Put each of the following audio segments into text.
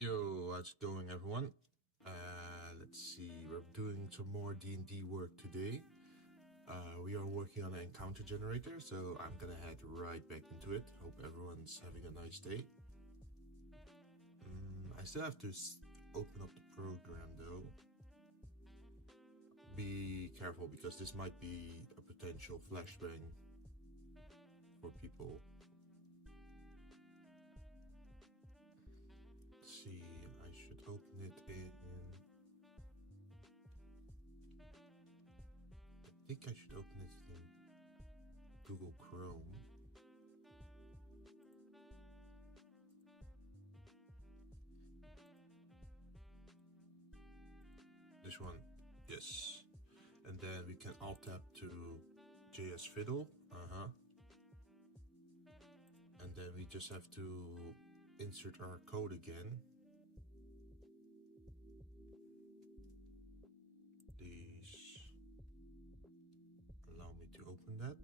Yo, how's it going, everyone? Let's see, we're doing some more D&D work today. We are working on an encounter generator, so I'm gonna head right back into it. Hope everyone's having a nice day. I still have to open up the program though. Be careful because this might be a potential flashbang for people. See, I should open it in. I think I should open it in Google Chrome. This one, yes. And then we can alt tab to JS Fiddle. And then we just have to insert our code again. Please allow me to open that.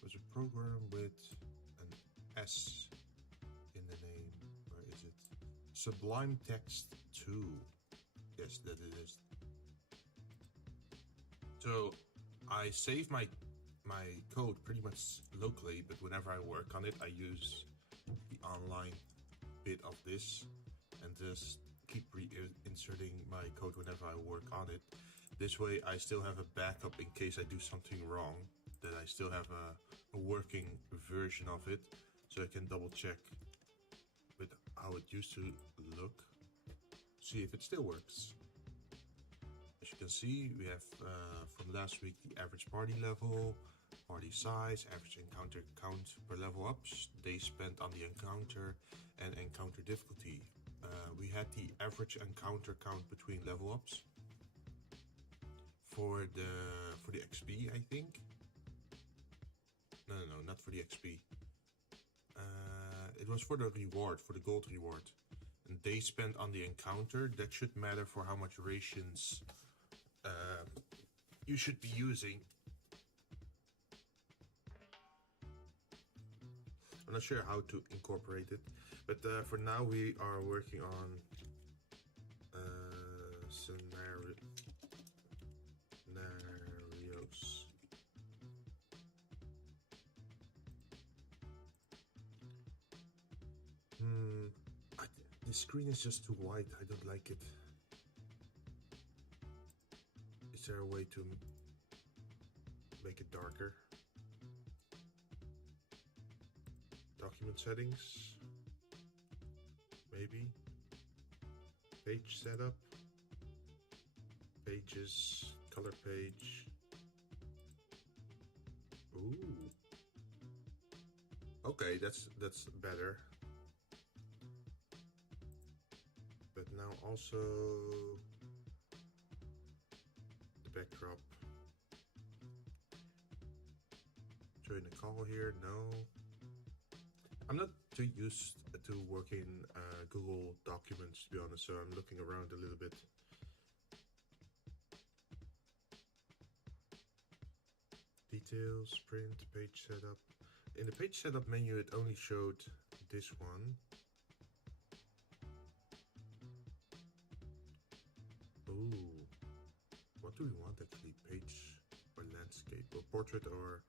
There's a program with an S in the name. Where is it? Sublime Text 2. Yes, that it is. So I save my code pretty much locally, but whenever I work on it, I use the online bit of this and just keep inserting my code whenever I work on it. This way I still have a backup in case I do something wrong, that I still have a working version of it, so I can double check with how it used to look, see if it still works. As you can see, we have from last week the average party level, party size, average encounter count per level ups, days spent on the encounter, and encounter difficulty. We had the average encounter count between level ups for the XP, I think. No, not for the XP. It was for the reward, for the gold reward. And days spent on the encounter, that should matter for how much rations you should be using. I'm not sure how to incorporate it, but for now we are working on scenarios. The screen is just too white. I don't like it. Is there a way to make it darker? Document settings, maybe. Page setup, pages, color page. Ooh. Okay, that's better. But now also the backdrop. Join the call here, no. I'm not too used to working Google Documents, to be honest, so I'm looking around a little bit. Details, print, page setup. In the page setup menu, it only showed this one. Ooh, what do we want actually? Page or landscape or portrait or...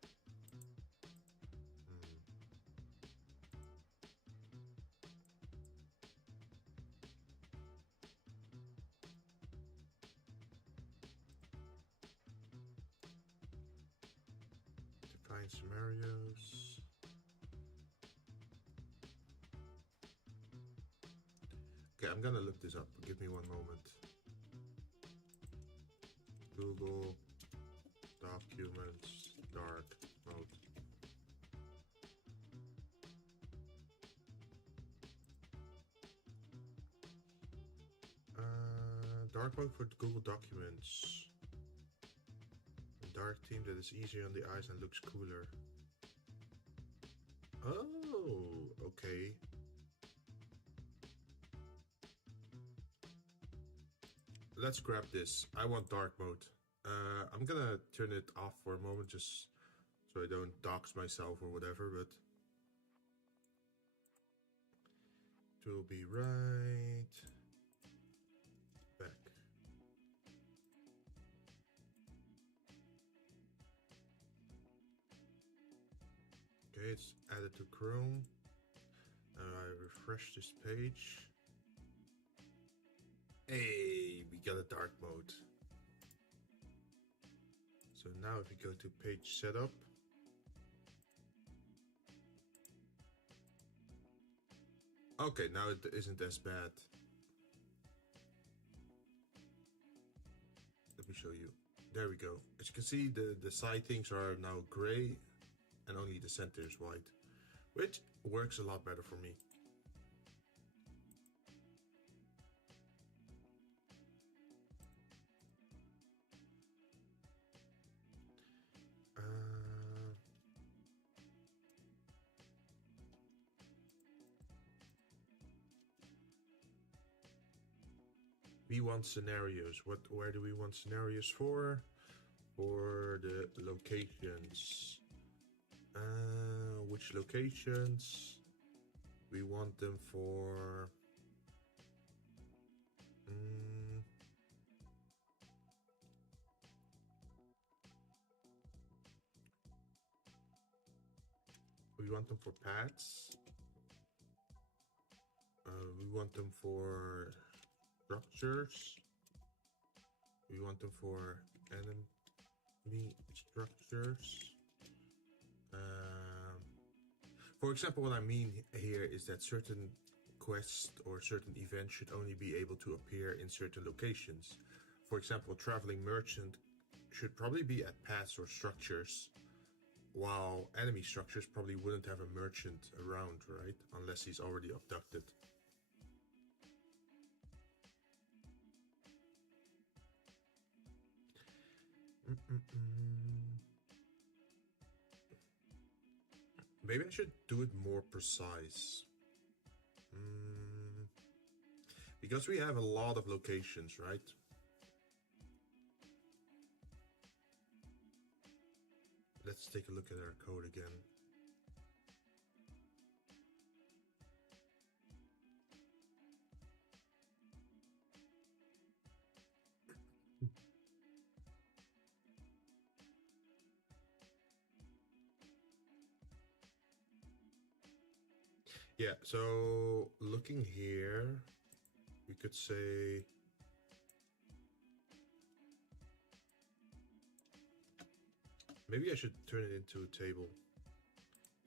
Define scenarios. Okay, I'm gonna look this up. Give me one moment. Google Documents dark mode. Dark mode for Google Documents. A dark theme that is easier on the eyes and looks cooler. Oh, okay. Let's grab this. I want dark mode. I'm gonna turn it off for a moment just so I don't dox myself or whatever, but it will be right back. Okay, it's added to Chrome. I refresh this page. Hey, we got a dark mode. So now if we go to page setup, okay, now it isn't as bad. Let me show you. There we go. As you can see, the side things are now gray and only the center is white, which works a lot better for me. We want scenarios. Where do we want scenarios for? For the locations. Which locations? We want them for... We want them for paths. want them for structures. We want them for enemy structures. For example, what I mean here is that certain quests or certain events should only be able to appear in certain locations. For example, a traveling merchant should probably be at paths or structures, while enemy structures probably wouldn't have a merchant around, right? Unless he's already abducted. Maybe I should do it more precise. Because we have a lot of locations, right? Let's take a look at our code again. Yeah, so looking here, we could say maybe I should turn it into a table.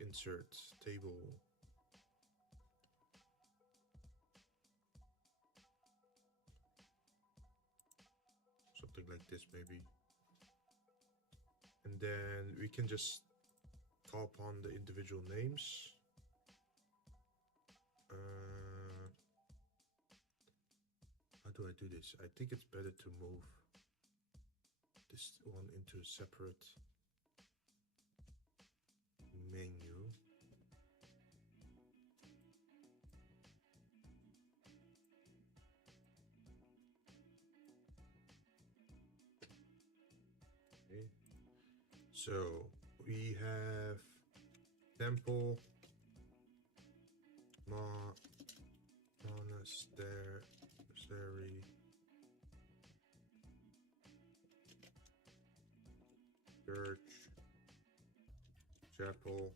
Insert table. Something like this maybe. And then we can just call upon the individual names. How do I do this? I think it's better to move this one into a separate menu. Okay. So we have temple, monastery, church, chapel,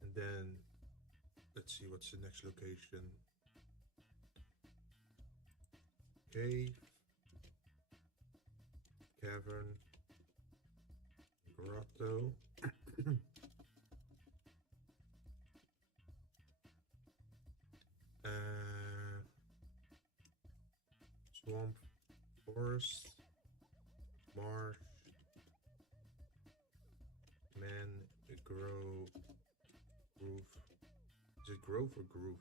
and then let's see what's the next location. Cave, cavern, grotto. Swamp, forest, marsh, grove. Is it grove or groove?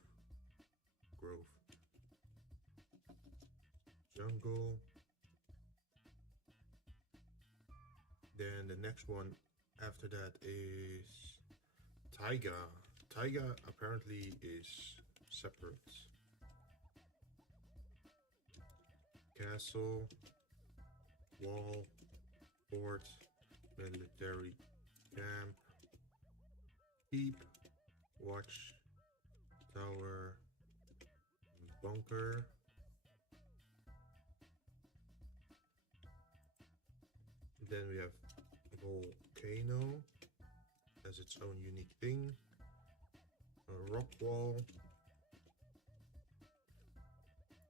Grove. Jungle. Then the next one after that is taiga. Taiga apparently is separate. Castle, wall, fort, military camp, keep, watch, tower, bunker. Then we have volcano as its own unique thing. A rock wall.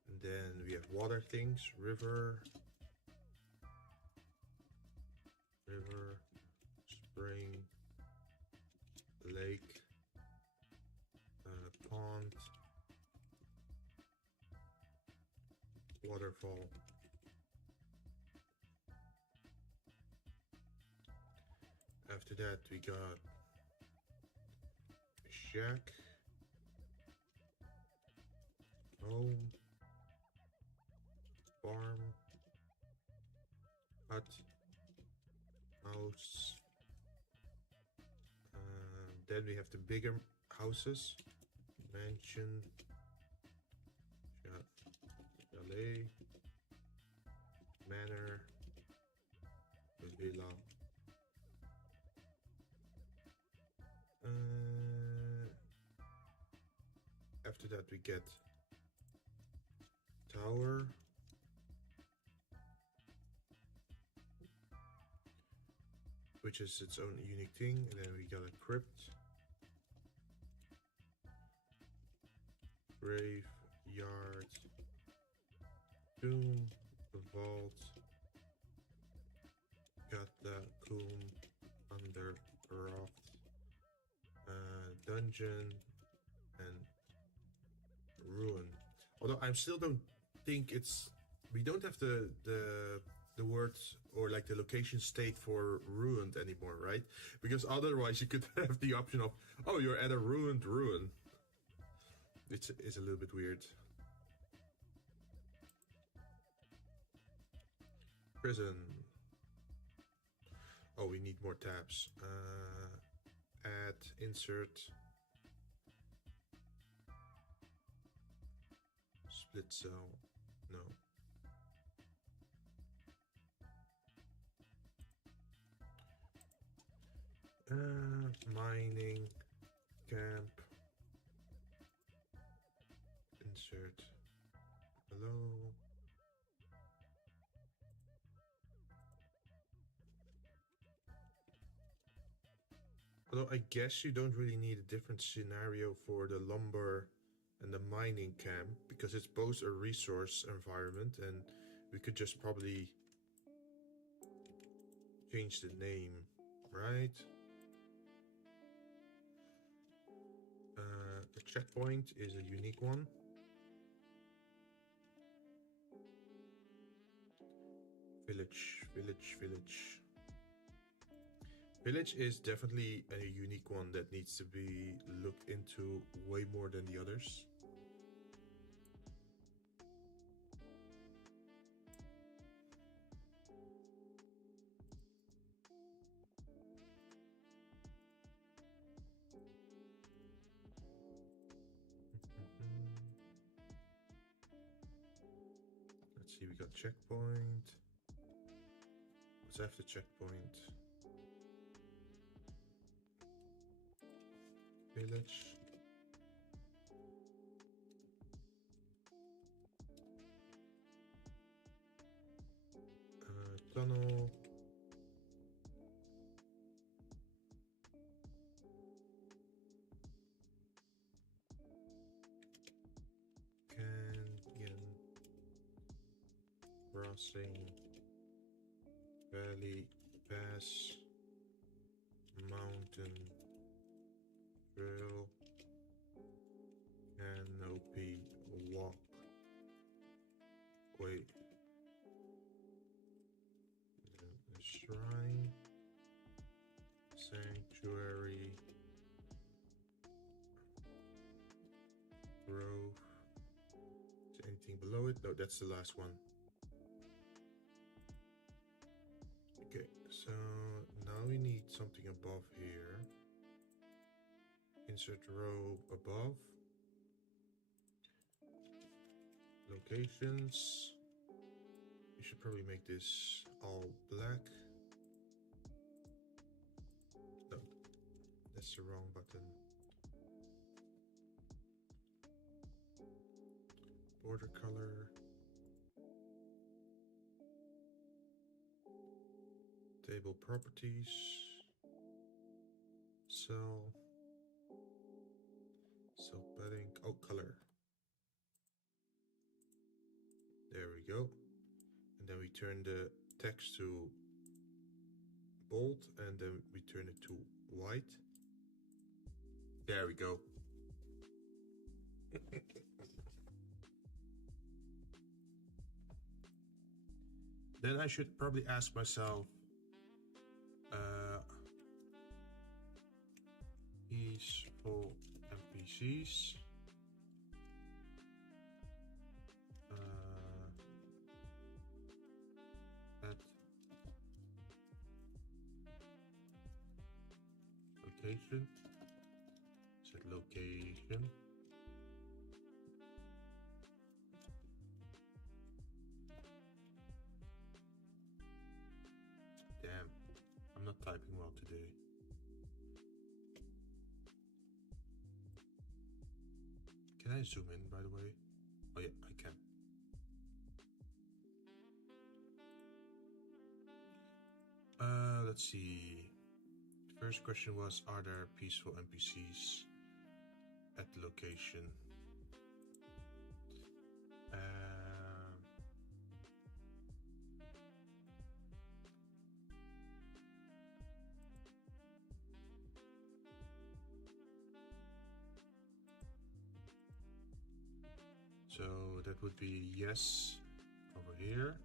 And then we have water things, river, spring, lake, pond, waterfall. After that we got a shack, home, farm, hut, house. Then we have the bigger houses, mansion, chalet, manor, villa. After that we get tower, which is its own unique thing, and then we got a crypt, graveyard, tomb, vault, catacomb, underground, dungeon, and ruin. Although I still don't think it's, we don't have the words or like the location state for ruined anymore, right? Because otherwise you could have the option of, oh, you're at a ruined ruin. It's a little bit weird. Prison. Oh, we need more tabs. Add, insert, split cell. No. Mining camp. Insert. Hello. Although I guess you don't really need a different scenario for the lumber and the mining camp, because it's both a resource environment, and we could just probably change the name, right? The checkpoint is a unique one. Village. Village is definitely a unique one that needs to be looked into way more than the others. Let's see, we got checkpoint. What's after checkpoint? Village. Tunnel. Canyon. Crossing. Valley. Pass. Mountain. Trail, canopy, walk, wait, the shrine, sanctuary, grove. Is there anything below it? No, that's the last one. Okay, so now we need something above here. Insert row above. Locations. You should probably make this all black. No, that's the wrong button. Border color. Table properties. Cell. So padding, oh, color. There we go. And then we turn the text to bold, and then we turn it to white. There we go. Then I should probably ask myself, peaceful NPCs. At location. Set location. Damn, I'm not typing well today. Can I zoom in, by the way? Oh yeah, I can. Let's see. The first question was, are there peaceful NPCs at the location? So that would be yes over here.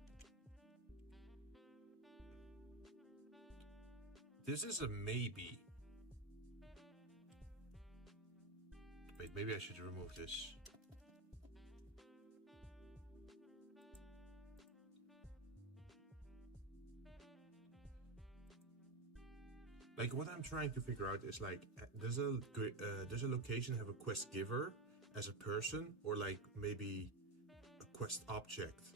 This is a maybe. Wait, maybe I should remove this. Like, what I'm trying to figure out is like, does a location have a quest giver as a person, or like maybe a quest object?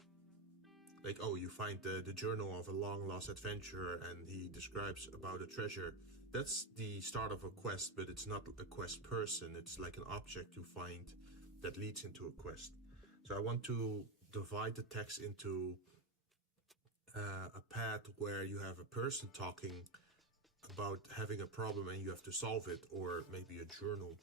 Like, oh, you find the journal of a long lost adventurer and he describes about a treasure. That's the start of a quest, but it's not a quest person. It's like an object you find that leads into a quest. So I want to divide the text into a path where you have a person talking about having a problem and you have to solve it, or maybe a journal.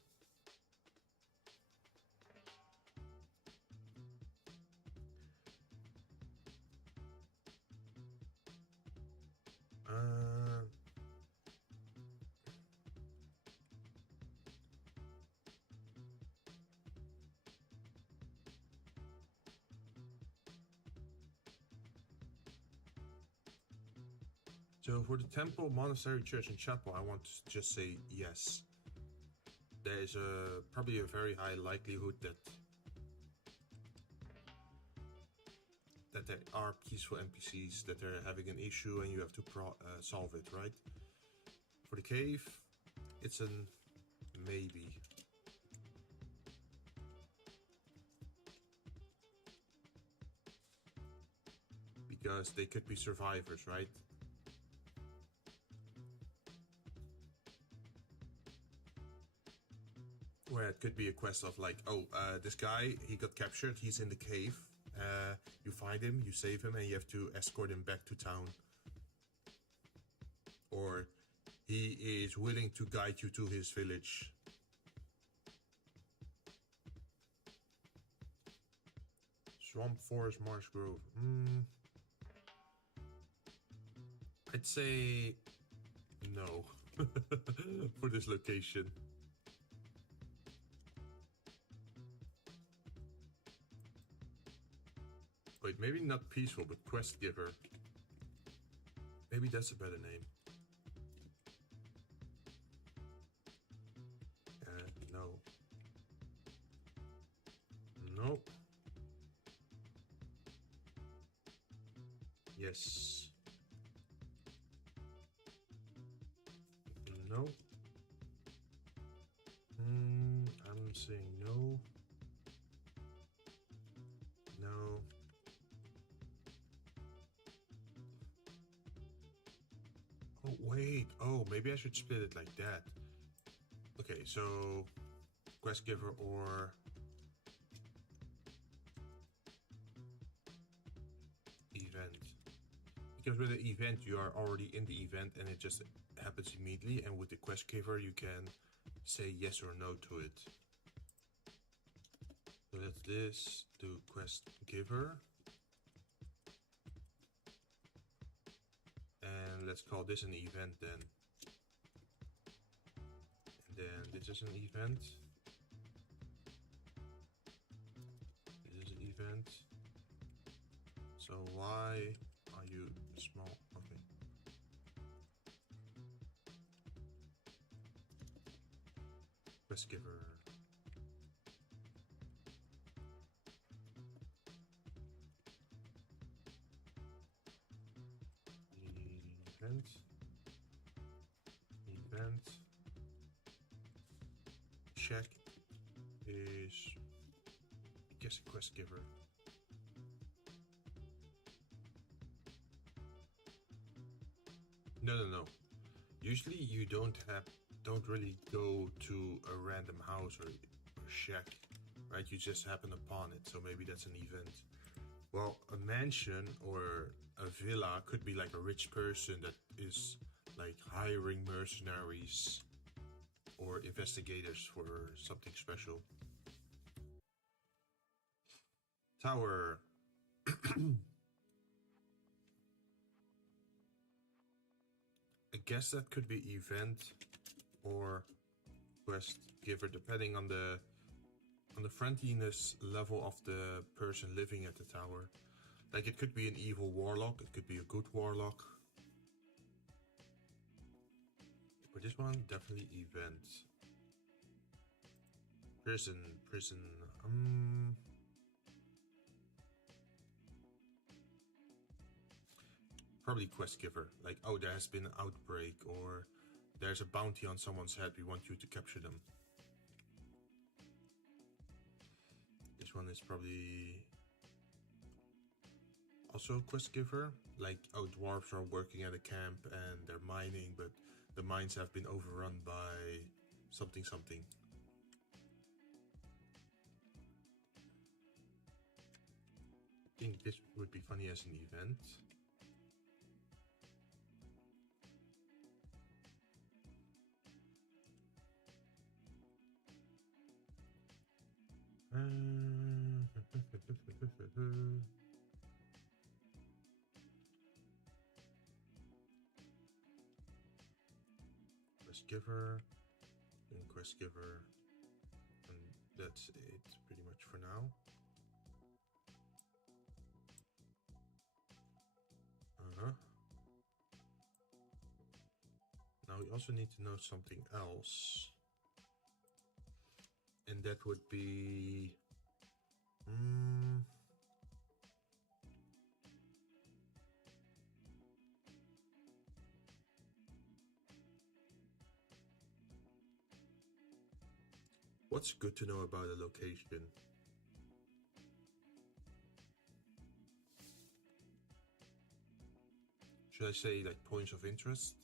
So for the temple, monastery, church, and chapel, I want to just say yes. There is probably a very high likelihood that there are peaceful NPCs, that they're having an issue and you have to solve it, right? For the cave, it's a maybe. Because they could be survivors, right? Where it could be a quest of like, oh, this guy, he got captured, he's in the cave. You find him, you save him, and you have to escort him back to town. Or he is willing to guide you to his village. Swamp, forest, marsh, grove. I'd say no for this location. Wait, maybe not peaceful, but quest giver. Maybe that's a better name. No. Nope. Yes. No. I'm saying no. No. Oh, wait. Oh, maybe I should split it like that. Okay, so quest giver or event. Because with the event, you are already in the event and it just happens immediately. And with the quest giver, you can say yes or no to it. So that's this, do quest giver. And let's call this an event then. And then this is an event. This is an event. So why are you small? Okay. Quest giver. Event. Check is, I guess, a quest giver. No. Usually you don't really go to a random house or shack, right? You just happen upon it. So maybe that's an event. Well, a mansion or a villa could be like a rich person that is like hiring mercenaries or investigators for something special. Tower. I guess that could be event or quest giver, depending on the friendliness level of the person living at the tower. Like, it could be an evil warlock, it could be a good warlock. For this one, definitely event. Prison. Probably quest giver. Like, oh, there has been an outbreak, or there's a bounty on someone's head, we want you to capture them. This one is probably also a quest giver. Like, oh, dwarves are working at a camp and they're mining, but the mines have been overrun by something. I think this would be funny as an event. Quest giver and quest giver, and that's it pretty much for now. Now we also need to know something else, and that would be what's good to know about a location? Should I say like points of interest?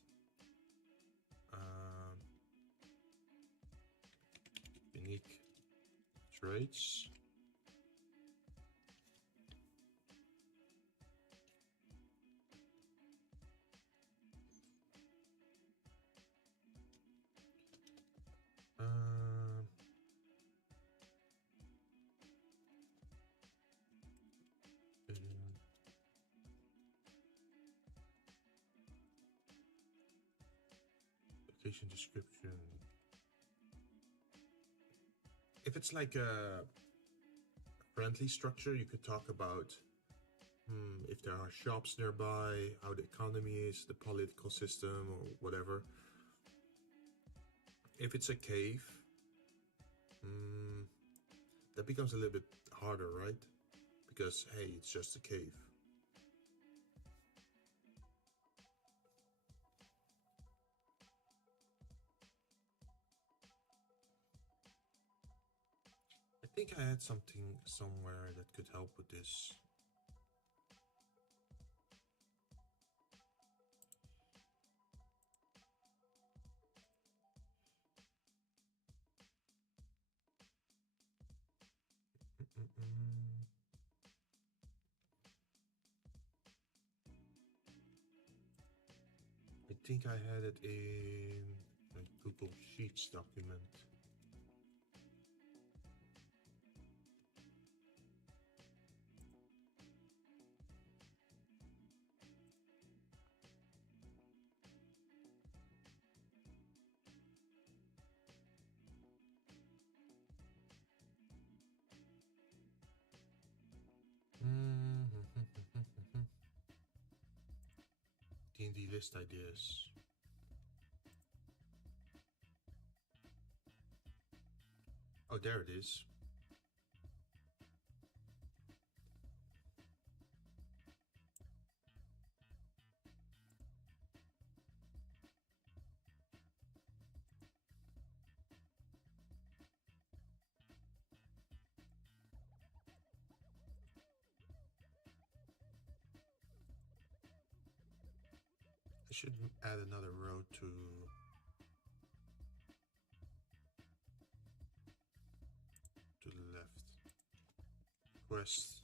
Unique traits. Location description. If it's like a friendly structure, you could talk about if there are shops nearby, how the economy is, the political system, or whatever. If it's a cave, that becomes a little bit harder, right? Because, hey, it's just a cave. I think I had something somewhere that could help with this. I think I had it in a Google Sheets document. D&D list ideas. Oh, there it is. I should add another row to the left. Quest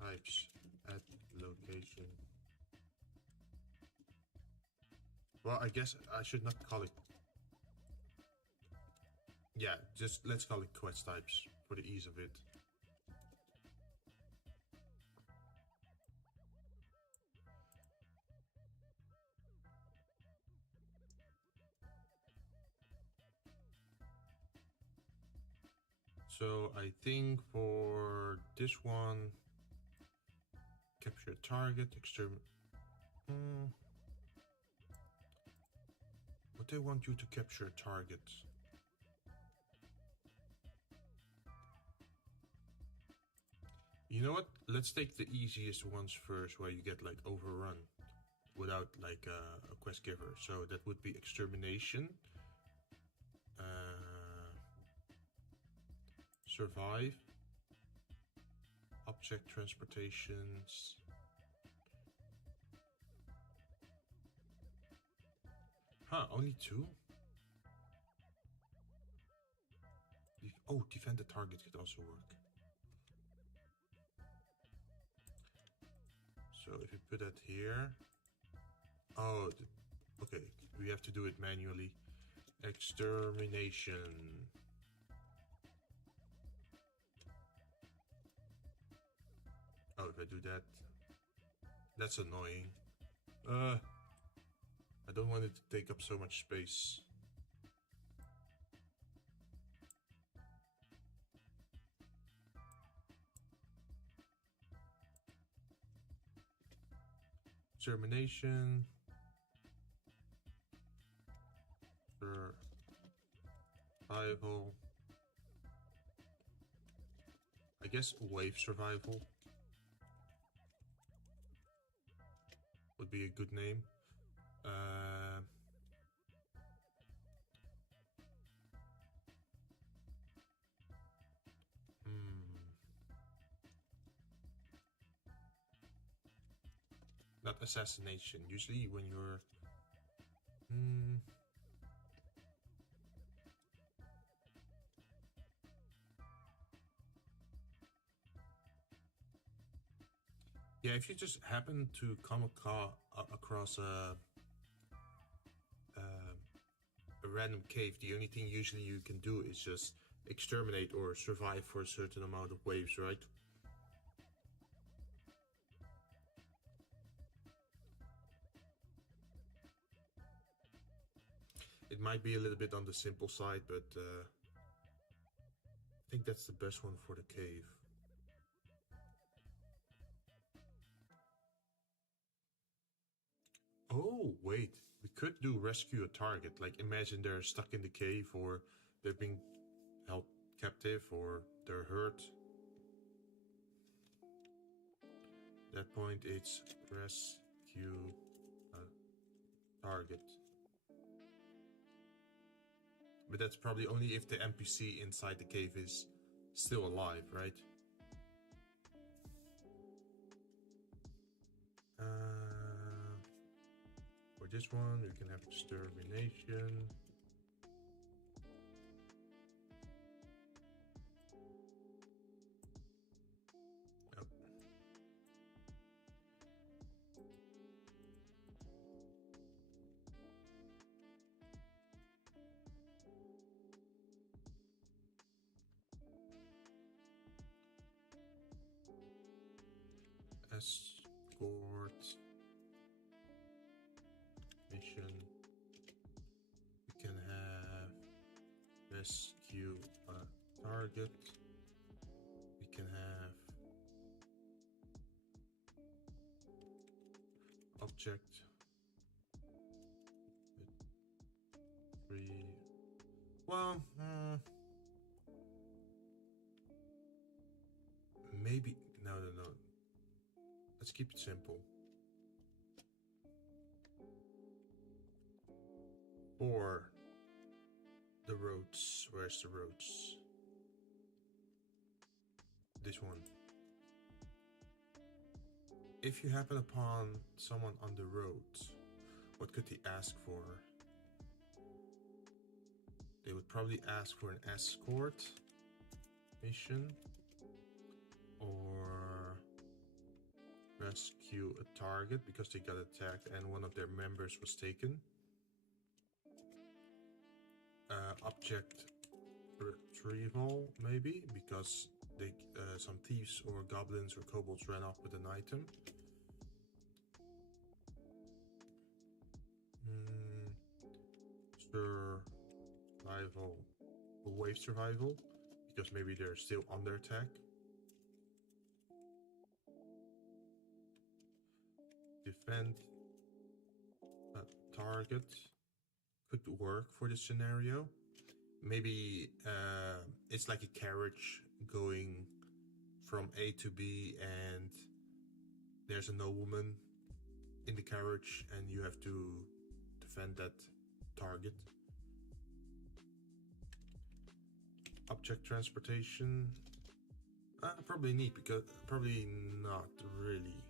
types at location. Well, I guess I should not call it. Yeah, just let's call it quest types for the ease of it. So I think for this one, capture a target, Would they want you to capture a target? You know what? Let's take the easiest ones first, where you get like overrun without like a quest giver. So that would be extermination, survive, object transportations. Huh, only 2? Oh, defend the target could also work. So if you put that here, oh, okay, we have to do it manually. Extermination. Oh, if I do that, that's annoying. I don't want it to take up so much space. Extermination. Survival. I guess wave survival would be a good name. Not assassination. Usually when you're... Yeah, if you just happen to come across a random cave, the only thing usually you can do is just exterminate or survive for a certain amount of waves, right? It might be a little bit on the simple side, but I think that's the best one for the cave. Oh, wait. We could do rescue a target. Like, imagine they're stuck in the cave, or they're being held captive, or they're hurt. At that point, it's rescue a target. But that's probably only if the NPC inside the cave is still alive, right? For this one, we can have extermination. Yep. Escort mission. We can have rescue a target. We can have object with 3. Well, maybe no. Let's keep it simple. Or the roads. Where's the roads? This one. If you happen upon someone on the road, what could he ask for? They would probably ask for an escort mission, or rescue a target because they got attacked and one of their members was taken. Object retrieval, maybe, because they some thieves or goblins or kobolds ran off with an item. Survival, wave survival, because maybe they're still under attack. Defend a target could work for this scenario. Maybe it's like a carriage going from A to B, and there's a nobleman in the carriage, and you have to defend that target. Object transportation, probably neat, because probably not really.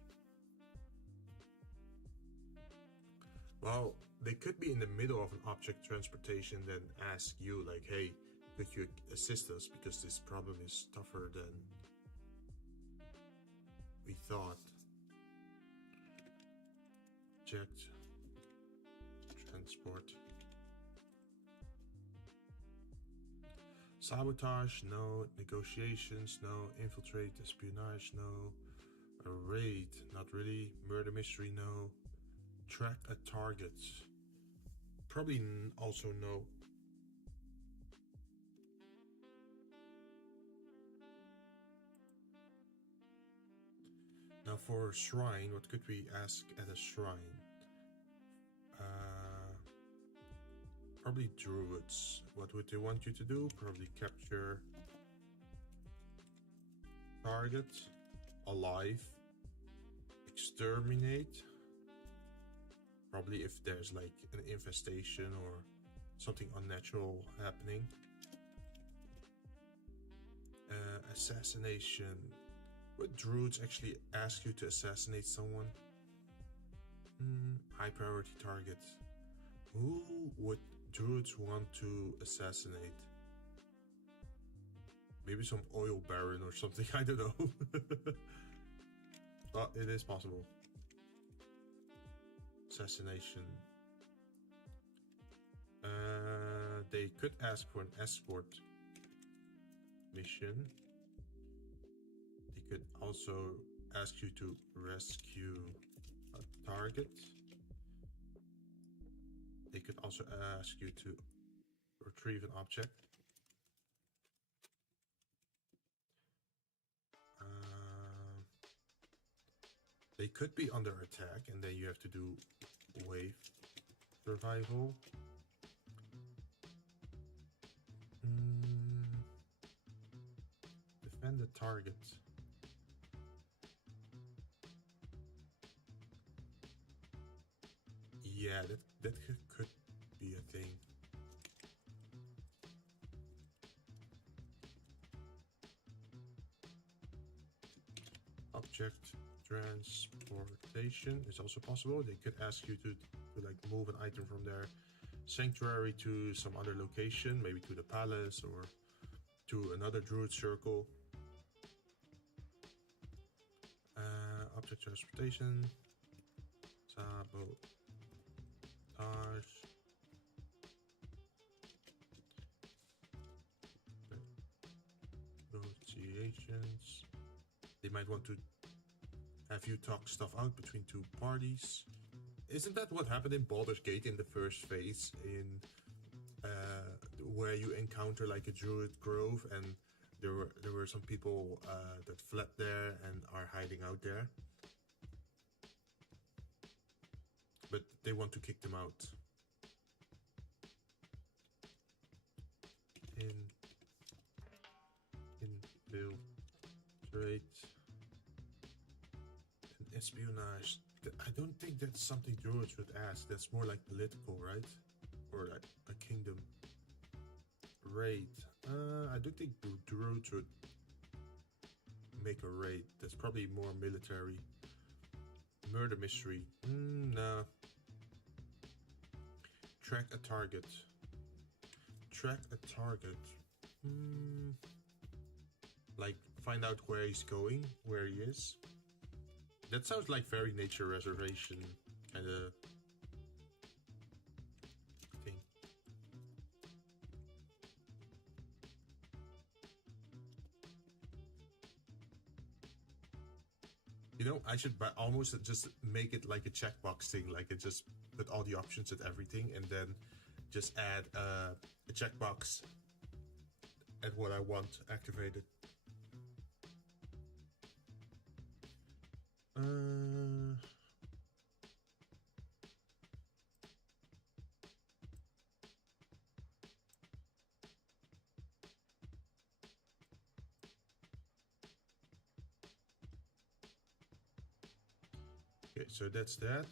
Well, they could be in the middle of an object transportation, then ask you like, hey, could you assist us, because this problem is tougher than we thought. Object transport. Sabotage, no. Negotiations, no. Infiltrate, espionage, no. A raid, not really. Murder mystery, no. Track a target, probably also no. Now for a shrine, what could we ask at a shrine? Probably druids. What would they want you to do? Probably capture target alive, exterminate. Probably if there's like an infestation or something unnatural happening. Assassination. Would druids actually ask you to assassinate someone? High priority target. Who would druids want to assassinate? Maybe some oil baron or something, I don't know. But it is possible. Assassination. They could ask for an escort mission. They could also ask you to rescue a target. They could also ask you to retrieve an object. They could be under attack, and then you have to do wave survival. Defend the target. Yeah, that could be a thing. Object transportation is also possible. They could ask you to like move an item from their sanctuary to some other location, maybe to the palace or to another druid circle. Object transportation, sabotage, negotiations. They might want to have you talk stuff out between two parties. Isn't that what happened in Baldur's Gate in the first phase, in where you encounter like a druid grove, and there were some people that fled there and are hiding out there, but they want to kick them out. Infiltrate and espionage. I don't think that's something druids would ask. That's more like political, right? Or like a kingdom. Raid. I don't think druids would make a raid. That's probably more military. Murder mystery. No. Track a target. Track a target. Like find out where he's going, where he is. That sounds like very nature reservation kind of thing. You know, I should almost just make it like a checkbox thing, like it just put all the options at everything and then just add a checkbox at what I want activated. Okay, so that's that.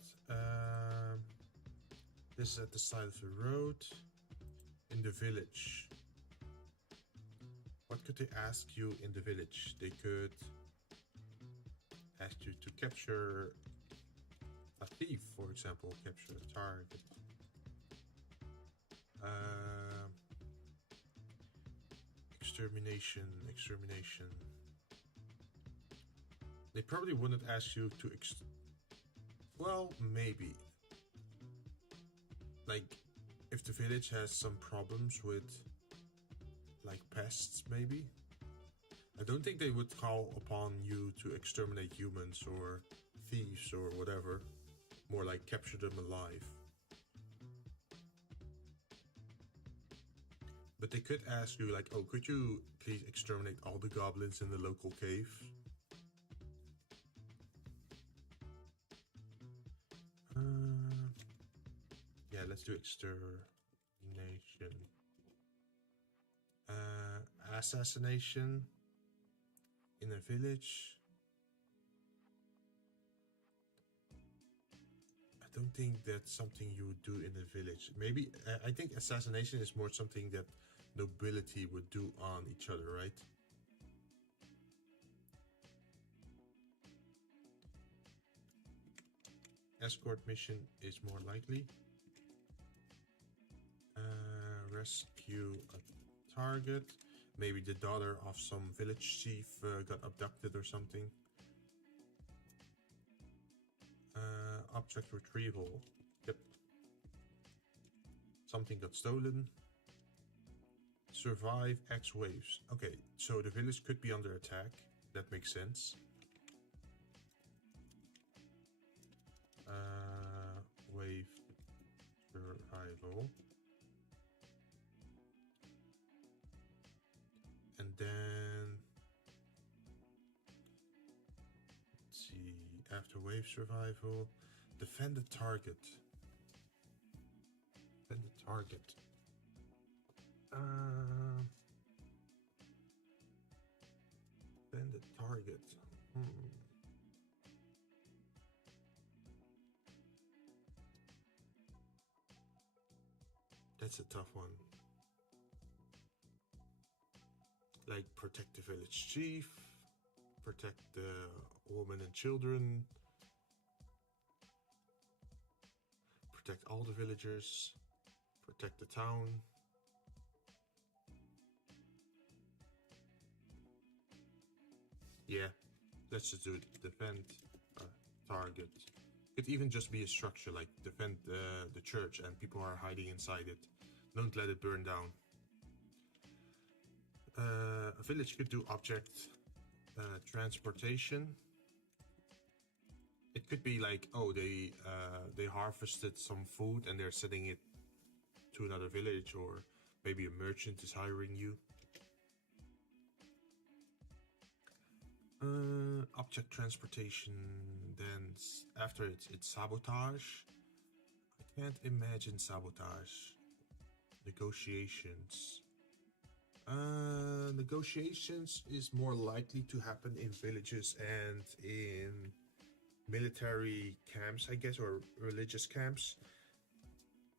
This is at the side of the road. In the village. What could they ask you in the village? They could ask you to capture a thief, for example. Capture a target. Extermination. They probably wouldn't ask you to well, maybe. Like, if the village has some problems with, like, pests, maybe? I don't think they would call upon you to exterminate humans or thieves or whatever. More like capture them alive. But they could ask you, like, oh, could you please exterminate all the goblins in the local cave? Yeah, let's do extermination. Assassination in a village. I don't think that's something you would do in a village. Maybe, I think assassination is more something that nobility would do on each other, right? Escort mission is more likely. Rescue a target. Maybe the daughter of some village chief got abducted or something. Object retrieval. Yep. Something got stolen. Survive X waves. Okay, so the village could be under attack. That makes sense. Wave survival. And then, let's see, after wave survival, defend the target. Defend the target. Defend the target. That's a tough one. Like, protect the village chief, protect the women and children, protect all the villagers, protect the town. Yeah, let's just do it. Defend a target. Could even just be a structure, like defend the church and people are hiding inside it. Don't let it burn down. A village could do object transportation. It could be like, oh, they harvested some food and they're sending it to another village, or maybe a merchant is hiring you. Object transportation. Then after it's sabotage. I can't imagine sabotage. Negotiations. Negotiations is more likely to happen in villages and in military camps, I guess, or religious camps,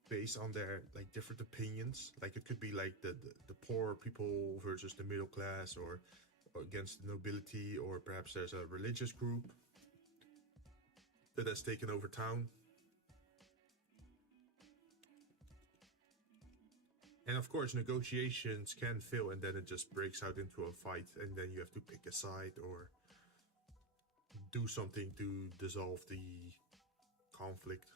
based on their like different opinions. Like it could be like the poor people versus the middle class, or against the nobility, or perhaps there's a religious group that has taken over town. And of course, negotiations can fail and then it just breaks out into a fight, and then you have to pick a side or do something to dissolve the conflict.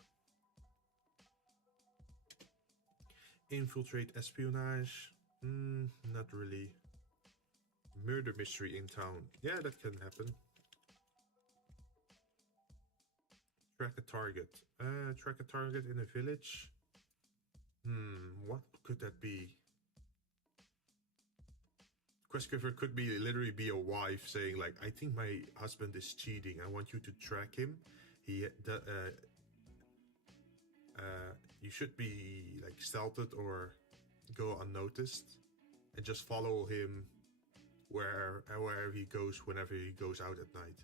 Infiltrate espionage? Not really. Murder mystery in town. Yeah, that can happen. Track a target. Track a target in a village. What could that be? Quest giver could be literally be a wife saying like, I think my husband is cheating. I want you to track him. You should be like stealthed or go unnoticed and just follow him wherever he goes, whenever he goes out at night.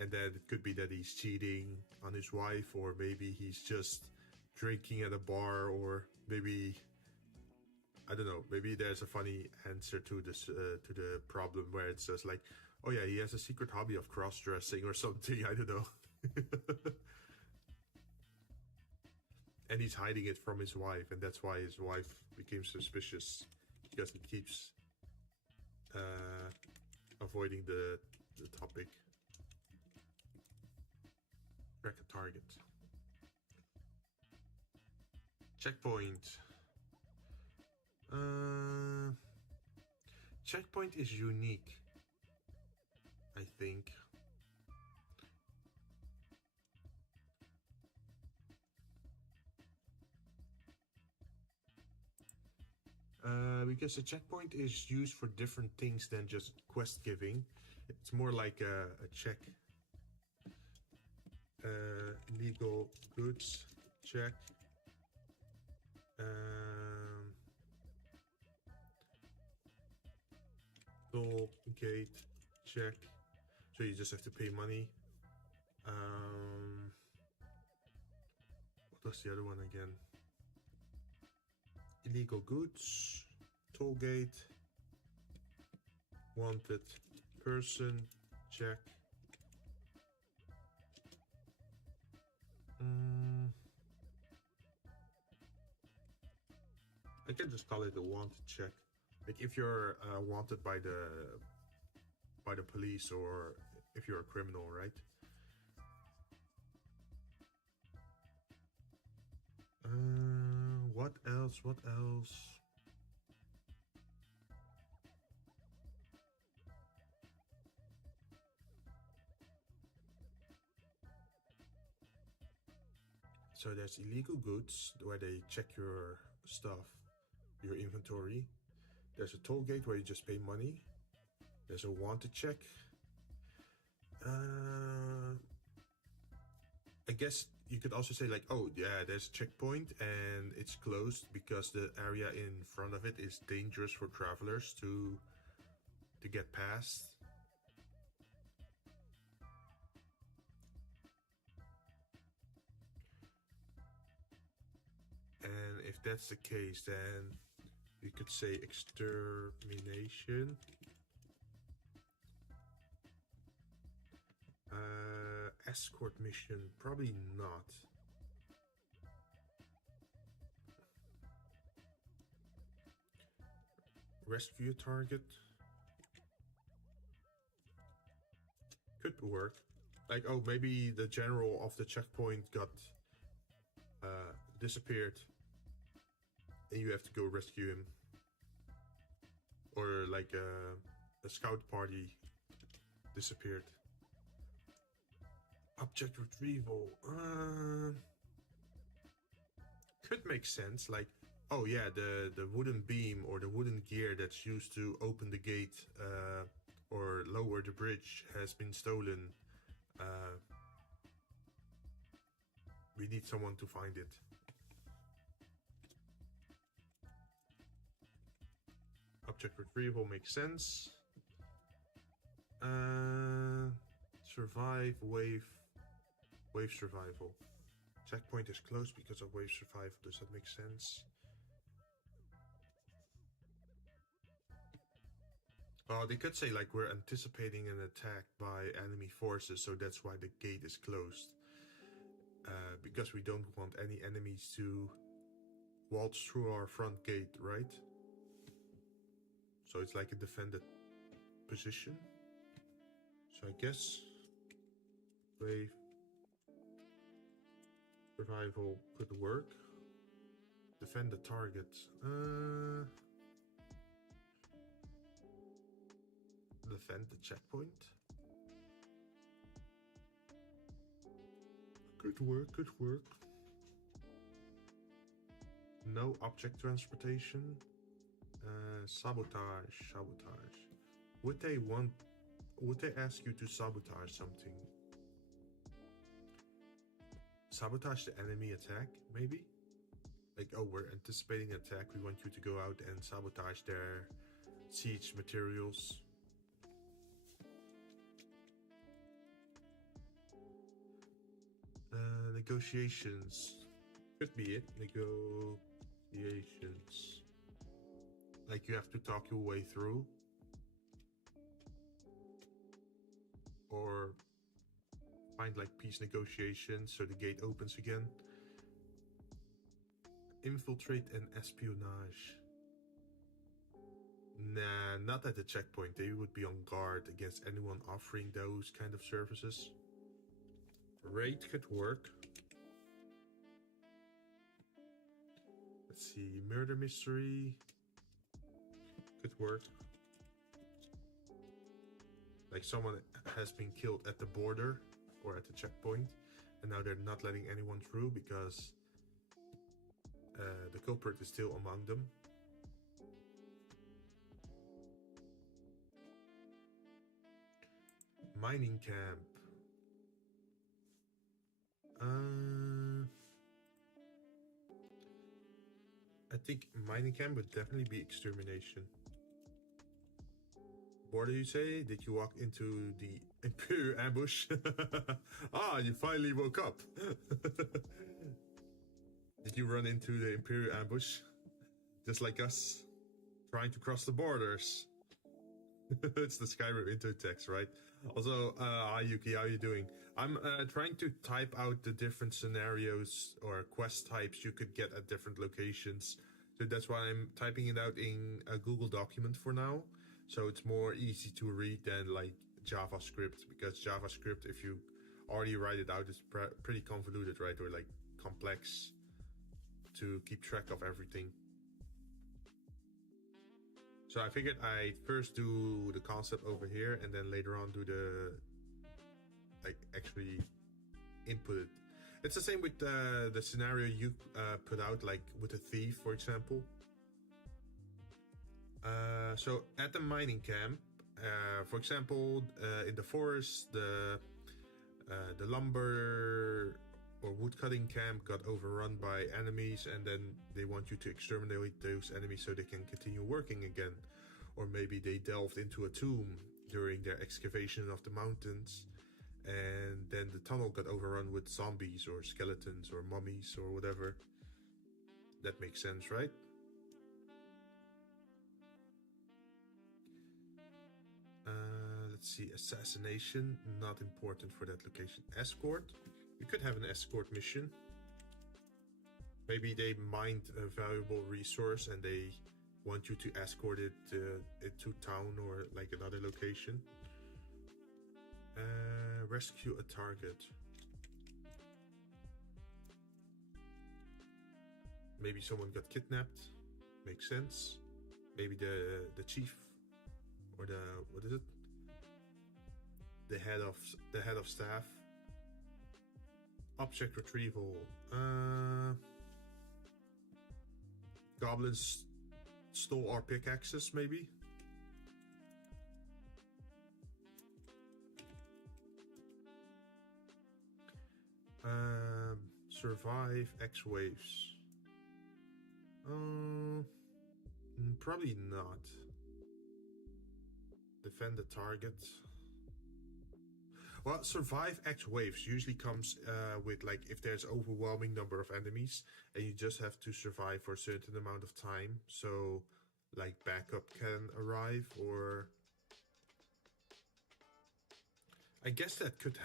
And then it could be that he's cheating on his wife, or maybe he's just drinking at a bar, or maybe, I don't know, maybe there's a funny answer to this to the problem where it says like, oh yeah, he has a secret hobby of cross-dressing or something, I don't know. And he's hiding it from his wife, and that's why his wife became suspicious, because he keeps avoiding the topic. Track a target. Checkpoint. Checkpoint is unique, I think. Because a checkpoint is used for different things than just quest giving. It's more like a check. Illegal goods check. Toll gate check. So you just have to pay money. What was the other one again? Illegal goods, toll gate, wanted person check. I can just call it a wanted check. Like if you're wanted by the police, or if you're a criminal, right? What else? What else? So there's illegal goods where they check your stuff, your inventory. There's a toll gate where you just pay money. There's a wanted check. I guess you could also say like, oh yeah, there's a checkpoint and it's closed because the area in front of it is dangerous for travelers to get past. And if that's the case, then you could say extermination. Escort mission, probably not. Rescue a target could work. Like, oh, maybe the general of the checkpoint got disappeared and you have to go rescue him. Or like a scout party disappeared. Object retrieval. Could make sense. Like, oh yeah, the wooden beam or the wooden gear that's used to open the gate or lower the bridge has been stolen. We need someone to find it. Object retrieval makes sense. Survive wave survival. Checkpoint is closed because of wave survival. Does that make sense? Oh, they could say like we're anticipating an attack by enemy forces, so that's why the gate is closed. Because we don't want any enemies to waltz through our front gate, right? So it's like a defended position. So I guess wave survival could work. Defend the target. Defend the checkpoint. Good work, good work. No object transportation. Sabotage. Would they ask you to sabotage something? Sabotage the enemy attack, maybe? Like, oh, we're anticipating an attack. We want you to go out and sabotage their siege materials. Negotiations. Could be it. Negotiations. Like, you have to talk your way through. Or find like peace negotiations so the gate opens again. Infiltrate and espionage. Nah, not at the checkpoint. They would be on guard against anyone offering those kind of services. Raid could work. Let's see, murder mystery could work. Like someone has been killed at the border or at the checkpoint, and now they're not letting anyone through because the culprit is still among them. Mining camp. I think mining camp would definitely be extermination. Border, you say? Did you walk into the Imperial ambush? Ah, you finally woke up. Did you run into the Imperial ambush? Just like us, trying to cross the borders. It's the Skyrim intro text, right? Also, hi Yuki, how you doing? I'm trying to type out the different scenarios or quest types you could get at different locations. So that's why I'm typing it out in a Google document for now. So it's more easy to read than like JavaScript, because JavaScript, if you already write it out, it's pretty convoluted, right? Or like complex to keep track of everything. So I figured I'd first do the concept over here and then later on do the, like, actually input it. It's the same with the scenario you put out, like with a thief, for example. So at the mining camp, for example, in the forest, the lumber or wood cutting camp got overrun by enemies, and then they want you to exterminate those enemies so they can continue working again. Or maybe they delved into a tomb during their excavation of the mountains, and then the tunnel got overrun with zombies or skeletons or mummies or whatever. That makes sense, right? Let's see, assassination, not important for that location. Escort, you could have an escort mission. Maybe they mined a valuable resource and they want you to escort it to town or like another location. Rescue a target. Maybe someone got kidnapped. Makes sense. Maybe the chief or the, what is it? The head of staff. Object retrieval. Goblins stole our pickaxes, maybe. Survive X waves. Probably not. Defend the target. Well, survive X waves usually comes with, like, if there's overwhelming number of enemies and you just have to survive for a certain amount of time. So, like, backup can arrive, or I guess that could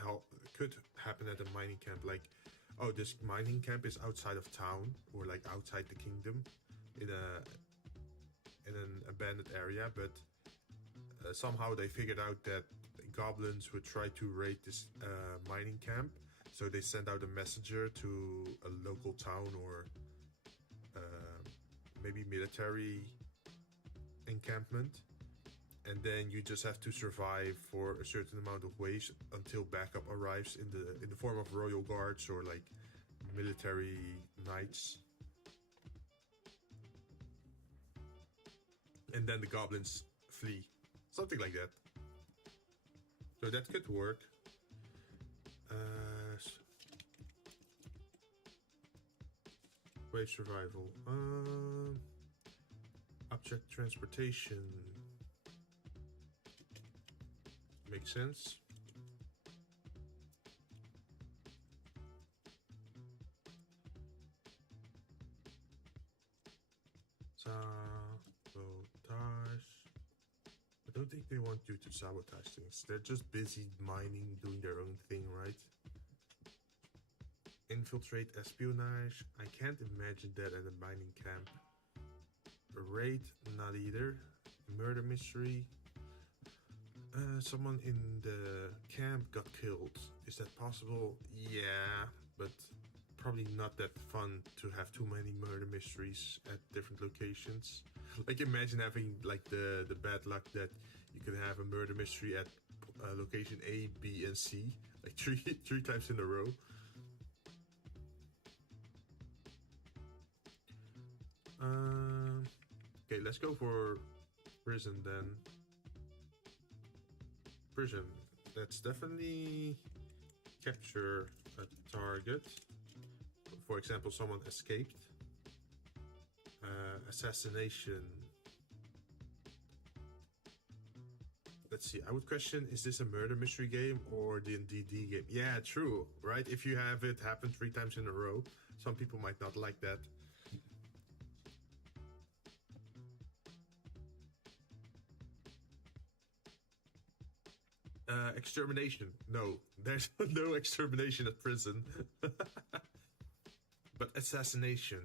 happen at a mining camp. Like, oh, this mining camp is outside of town or like outside the kingdom in an abandoned area, but somehow they figured out that goblins would try to raid this mining camp, so they sent out a messenger to a local town or maybe military encampment, and then you just have to survive for a certain amount of waves until backup arrives in the form of royal guards or like military knights. And then the goblins flee. Something like that. So that could work. Wave survival. Object transportation. Makes sense. Sabotage. I don't think they want you to sabotage things. They're just busy mining, doing their own thing, right? Infiltrate espionage. I can't imagine that at a mining camp. A raid, not either. Murder mystery. Someone in the camp got killed. Is that possible? Yeah, but probably not that fun to have too many murder mysteries at different locations. Like imagine having like the bad luck that you can have a murder mystery at location A, B, and C, like three times in a row. Okay, let's go for prison then. Prison. Let's definitely capture a target. For example, someone escaped. Assassination. Let's see. I would question: is this a murder mystery game or the DND game? Yeah, true. Right? If you have it happen 3 times in a row, some people might not like that. Extermination. No, there's no extermination at prison. But assassination.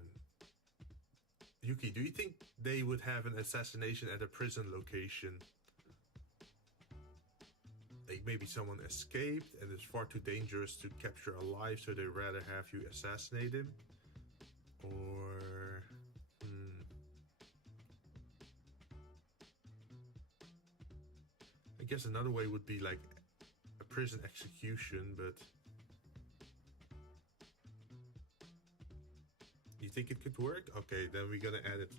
Yuki, do you think they would have an assassination at a prison location? Like maybe someone escaped and is far too dangerous to capture alive, so they'd rather have you assassinate him? Or... I guess another way would be like a prison execution, but... You think it could work? Okay, then we're gonna add it.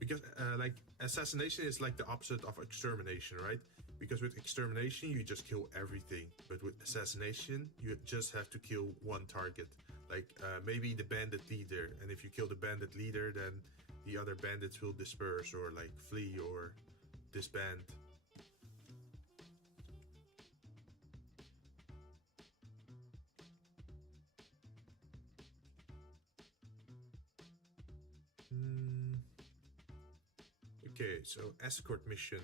Because like assassination is like the opposite of extermination, right? Because with extermination you just kill everything, but with assassination you just have to kill one target. Like maybe the bandit leader, and if you kill the bandit leader, then the other bandits will disperse or like flee or disband. Okay, so escort mission.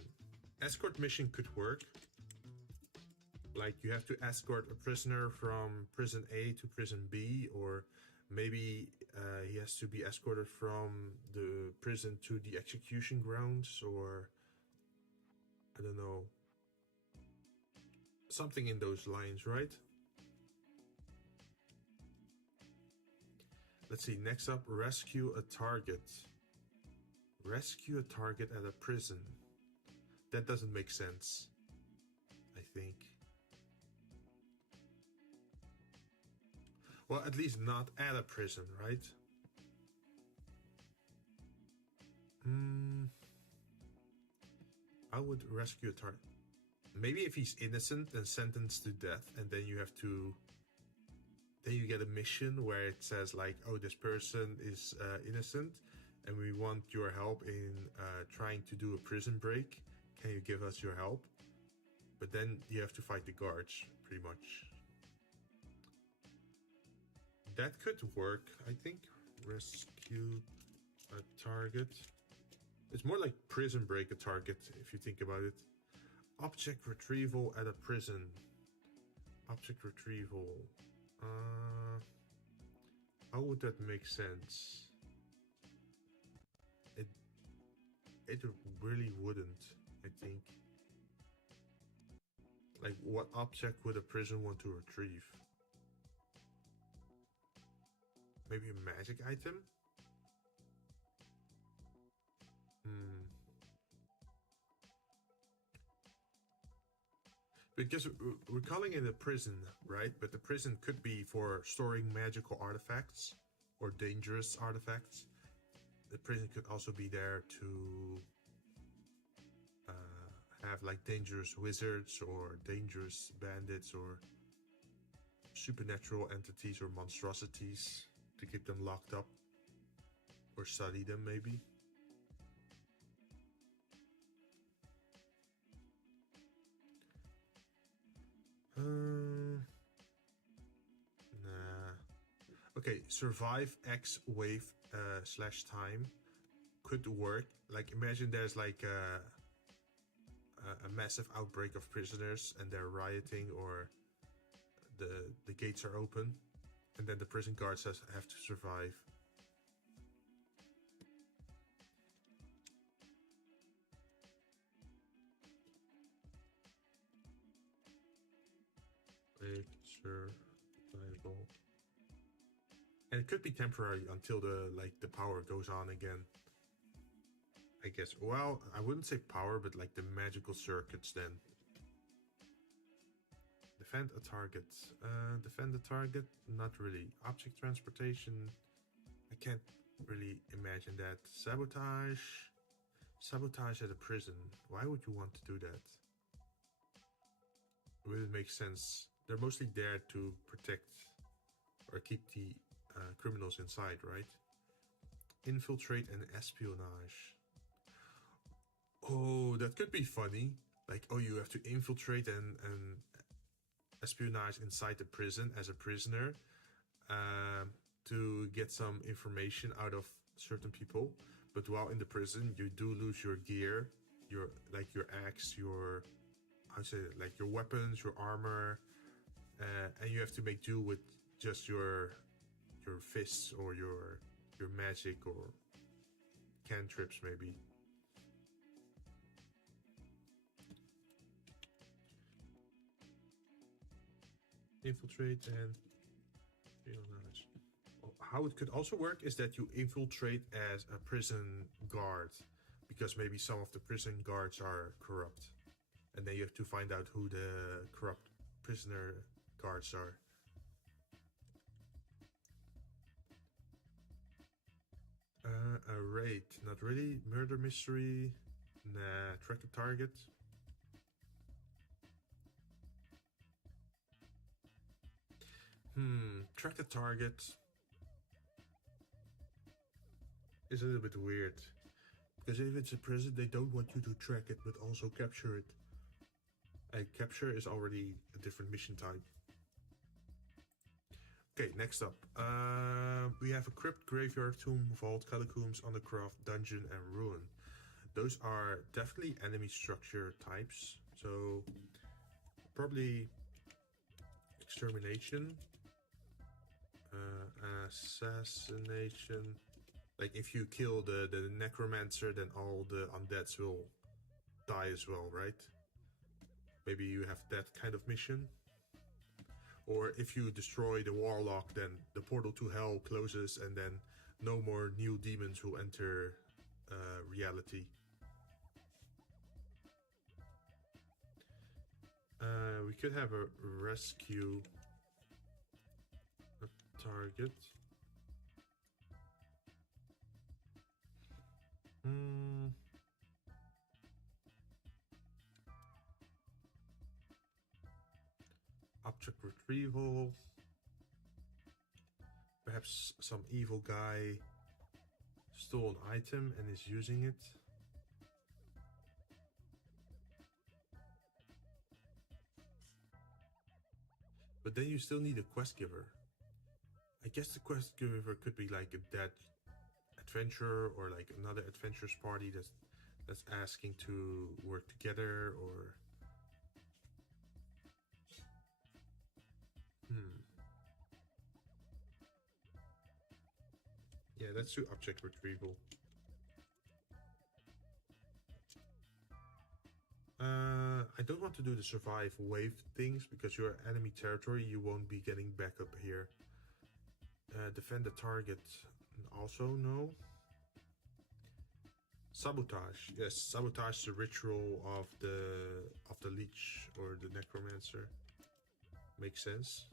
Escort mission could work. Like you have to escort a prisoner from prison A to prison B, or maybe he has to be escorted from the prison to the execution grounds, or I don't know. Something in those lines, right? Let's see, next up, rescue a target. Rescue a target at a prison. That doesn't make sense, I think. Well, at least not at a prison, right? I would rescue a target. Maybe if he's innocent and sentenced to death, and then you have to... Then you get a mission where it says like, oh, this person is innocent, and we want your help in trying to do a prison break. Can you give us your help? But then you have to fight the guards, pretty much. That could work, I think. Rescue a target. It's more like prison break a target, if you think about it. Object retrieval at a prison. Object retrieval. How would that make sense? It really wouldn't, I think. Like, what object would a prison want to retrieve? Maybe a magic item? Because we're calling it a prison, right? But the prison could be for storing magical artifacts or dangerous artifacts. The prison could also be there to have like dangerous wizards or dangerous bandits or supernatural entities or monstrosities to keep them locked up or study them maybe. Nah. Okay, survive X wave / time could work. Like imagine there's like a massive outbreak of prisoners and they're rioting, or the gates are open and then the prison guards have to survive. Survival. And it could be temporary until the power goes on again, I guess. Well, I wouldn't say power, but like the magical circuits then. Defend a target. Defend a target? Not really. Object transportation? I can't really imagine that. Sabotage? Sabotage at a prison. Why would you want to do that? Would it make sense? They're mostly there to protect or keep the criminals inside, right? Infiltrate and espionage. Oh, that could be funny. Like, oh, you have to infiltrate and espionage inside the prison as a prisoner to get some information out of certain people. But while in the prison, you do lose your gear, your axe, your like your weapons, your armor, and you have to make do with just your fists or your magic or cantrips maybe. Infiltrate and espionage. How it could also work is that you infiltrate as a prison guard, because maybe some of the prison guards are corrupt, and then you have to find out who the corrupt prisoner guards are. A raid, not really. Murder mystery, nah. Track the target. Track the target is a little bit weird, because if it's a prison, they don't want you to track it, but also capture it. And capture is already a different mission type. Okay, next up. We have a crypt, graveyard, tomb, vault, catacombs, undercroft, dungeon, and ruin. Those are definitely enemy structure types. So, probably extermination, assassination. Like if you kill the necromancer, then all the undeads will die as well, right? Maybe you have that kind of mission. Or if you destroy the warlock, then the portal to hell closes and then no more new demons will enter reality. We could have a rescue a target. Object retrieval. Perhaps some evil guy stole an item and is using it. But then you still need a quest giver. I guess the quest giver could be like a dead adventurer or like another adventurers party that's asking to work together, or yeah, let's do object retrieval. I don't want to do the survive wave things because you're enemy territory, you won't be getting back up here. Defend the target, also no. Sabotage. Yes, sabotage the ritual of the leech or the necromancer. Makes sense.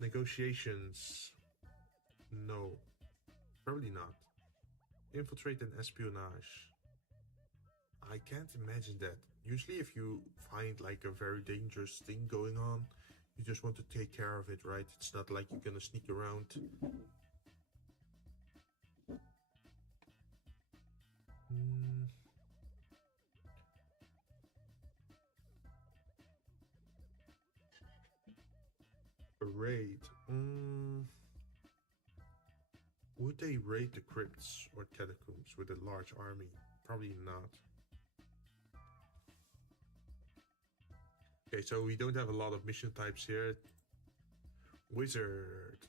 Negotiations. No. Probably not. Infiltrate and espionage. I can't imagine that. Usually if you find like a very dangerous thing going on, you just want to take care of it, right? It's not like you're gonna sneak around. A raid. Would they raid the crypts or catacombs with a large army? Probably not. Okay, so we don't have a lot of mission types here. Wizard.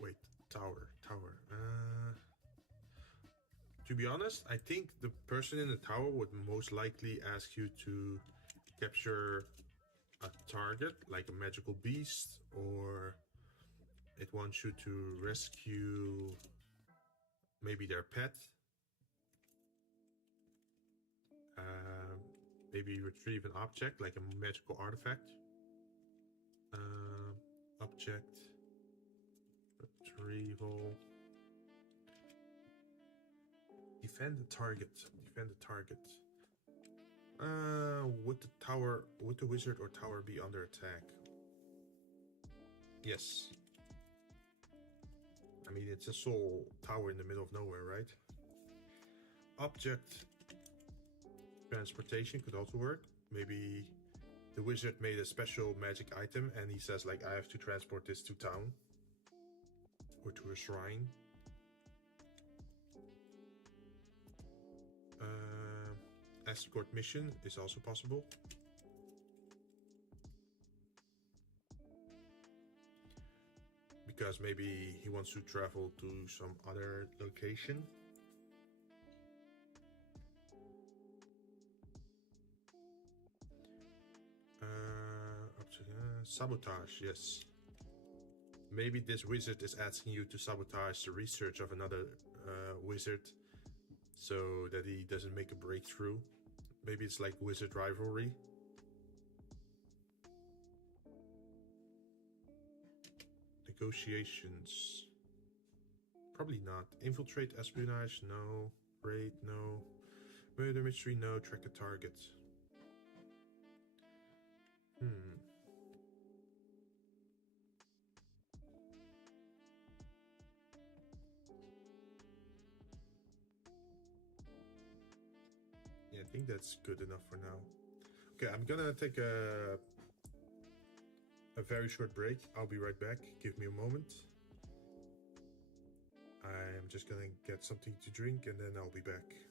Wait, tower. To be honest, I think the person in the tower would most likely ask you to capture a target, like a magical beast, or it wants you to rescue maybe their pet. Maybe retrieve an object, like a magical artifact. Object. Retrieval. Defend the target. Would the wizard or tower be under attack? Yes. I mean, it's a soul tower in the middle of nowhere, right? Object transportation could also work. Maybe the wizard made a special magic item and he says like, I have to transport this to town or to a shrine. Escort mission is also possible. Because maybe he wants to travel to some other location. Sabotage, yes. Maybe this wizard is asking you to sabotage the research of another wizard so that he doesn't make a breakthrough. Maybe it's like wizard rivalry. Negotiations. Probably not. Infiltrate, espionage, no. Raid, no. Murder mystery, no. Track a target. Yeah, I think that's good enough for now. Okay, I'm gonna take a very short break. I'll be right back. Give me a moment. I'm just gonna get something to drink and then I'll be back.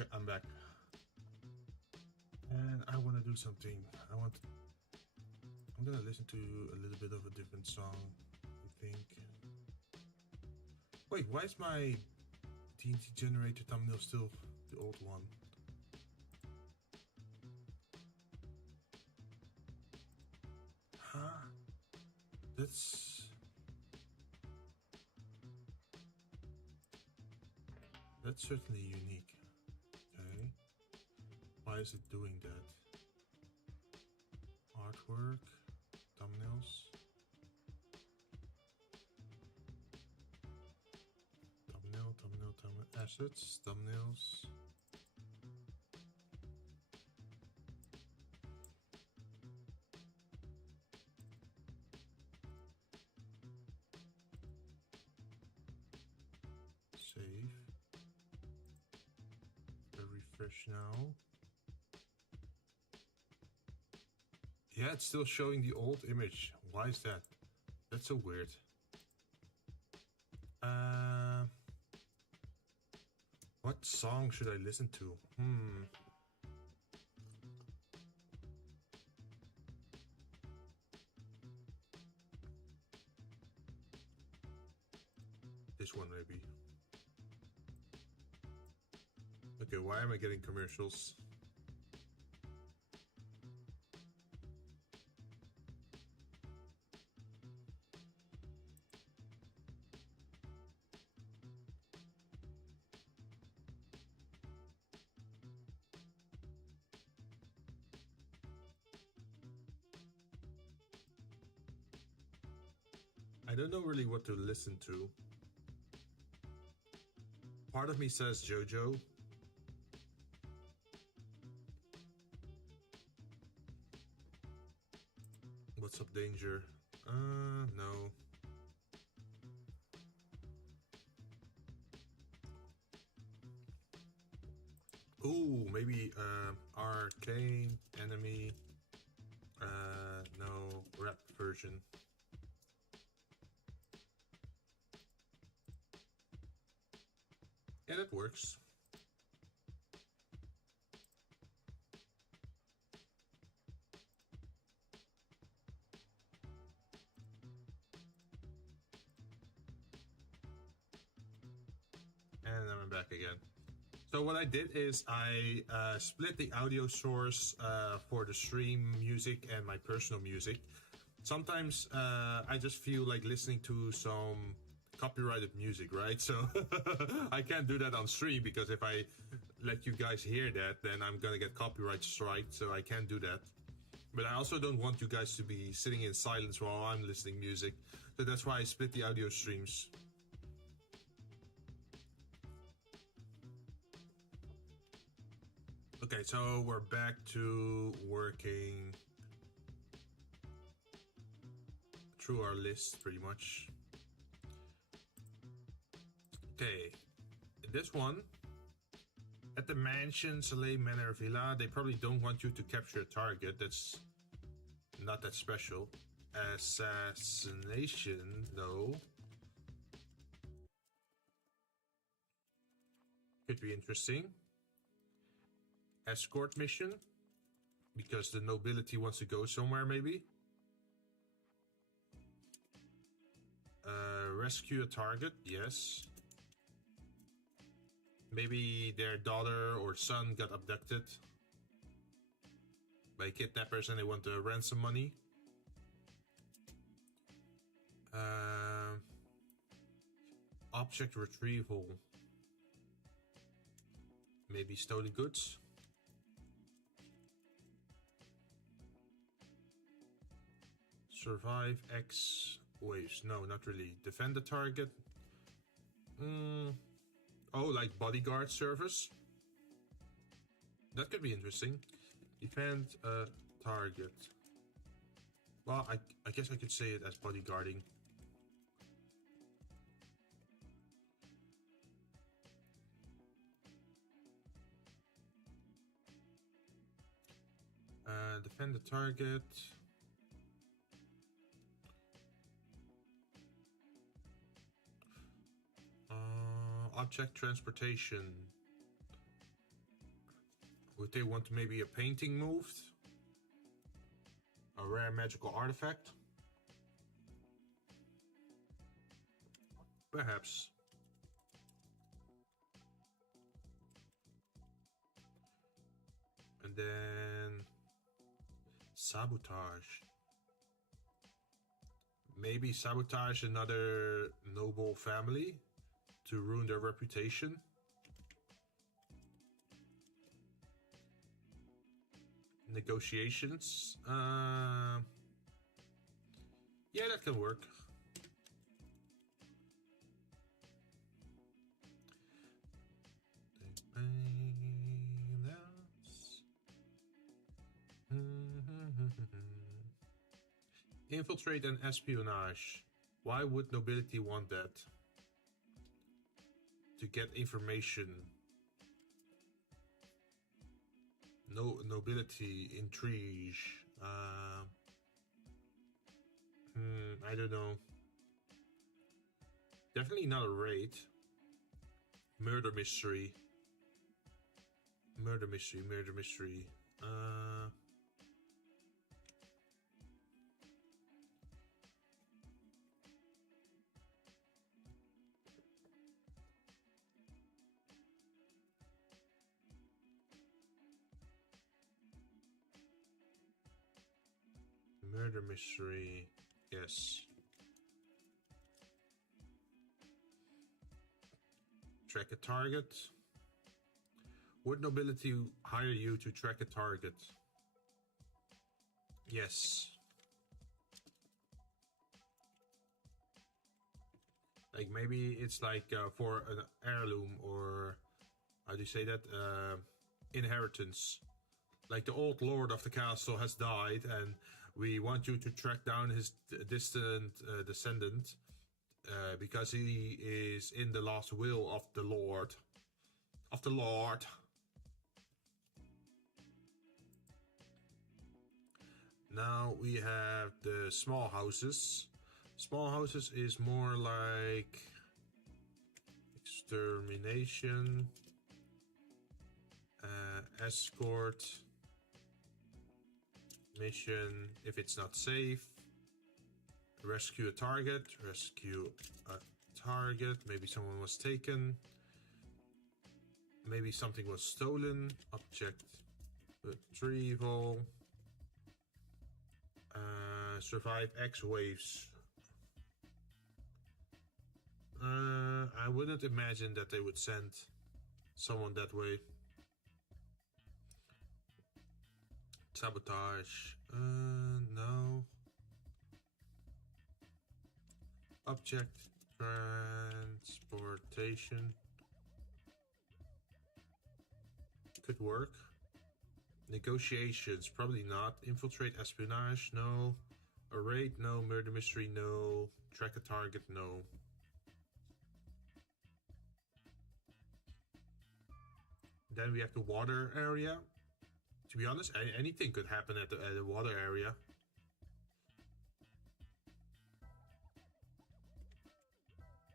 Okay, I'm back. And I want to do something. I'm gonna listen to a little bit of a different song, I think. Wait, why is my DND generator thumbnail still the old one? Huh? That's certainly unique. Okay. Why is it doing that? Artwork, thumbnails. Thumbnail, assets, thumbnails. Save. Refresh now. Yeah, it's still showing the old image. Why is that? That's so weird. What song should I listen to? This one maybe. Okay, why am I getting commercials? I don't know really what to listen to. Part of me says JoJo. What's up, Danger? No. Ooh, maybe Arcane Enemy. No, rap version. Yeah, that works. And I'm back again. So what I did is I split the audio source for the stream music and my personal music. Sometimes I just feel like listening to some copyrighted music, right? So I can't do that on stream because if I let you guys hear that, then I'm gonna get copyright strike, so I can't do that. But I also don't want you guys to be sitting in silence while I'm listening music. So that's why I split the audio streams. Okay, so we're back to working through our list pretty much. Okay, this one, at the mansion, Soleil Manor Villa, they probably don't want you to capture a target. That's not that special. Assassination, though. Could be interesting. Escort mission, because the nobility wants to go somewhere, maybe. Rescue a target, yes. Maybe their daughter or son got abducted by kidnappers and they want the ransom money. Object retrieval. Maybe stolen goods. Survive X waves. No, not really. Defend the target. Oh, like bodyguard service? That could be interesting. Defend a target. Well, I guess I could say it as bodyguarding. Defend the target. Object transportation. Would they want maybe a painting moved? A rare magical artifact? Perhaps. And then sabotage. Maybe sabotage another noble family to ruin their reputation. Negotiations. Yeah, that can work. Infiltrate and espionage. Why would nobility want that? To get information. No nobility intrigue. I don't know. Definitely not a raid. Murder mystery. Murder mystery. Murder mystery. Murder mystery. Yes. Track a target. Would nobility hire you to track a target? Yes. Like maybe it's like for an heirloom, or how do you say that? Inheritance. Like the old lord of the castle has died and we want you to track down his distant descendant because he is in the last will of the lord. Now we have the small houses. Small houses is more like extermination, escort, mission if it's not safe, rescue a target, maybe someone was taken, maybe something was stolen, object retrieval, survive X waves. I wouldn't imagine that they would send someone that way. Sabotage. No. Object transportation. Could work. Negotiations, probably not. Infiltrate, espionage, no. A raid, no. Murder mystery, no. Track a target, no. Then we have the water area. To be honest, anything could happen at the water area.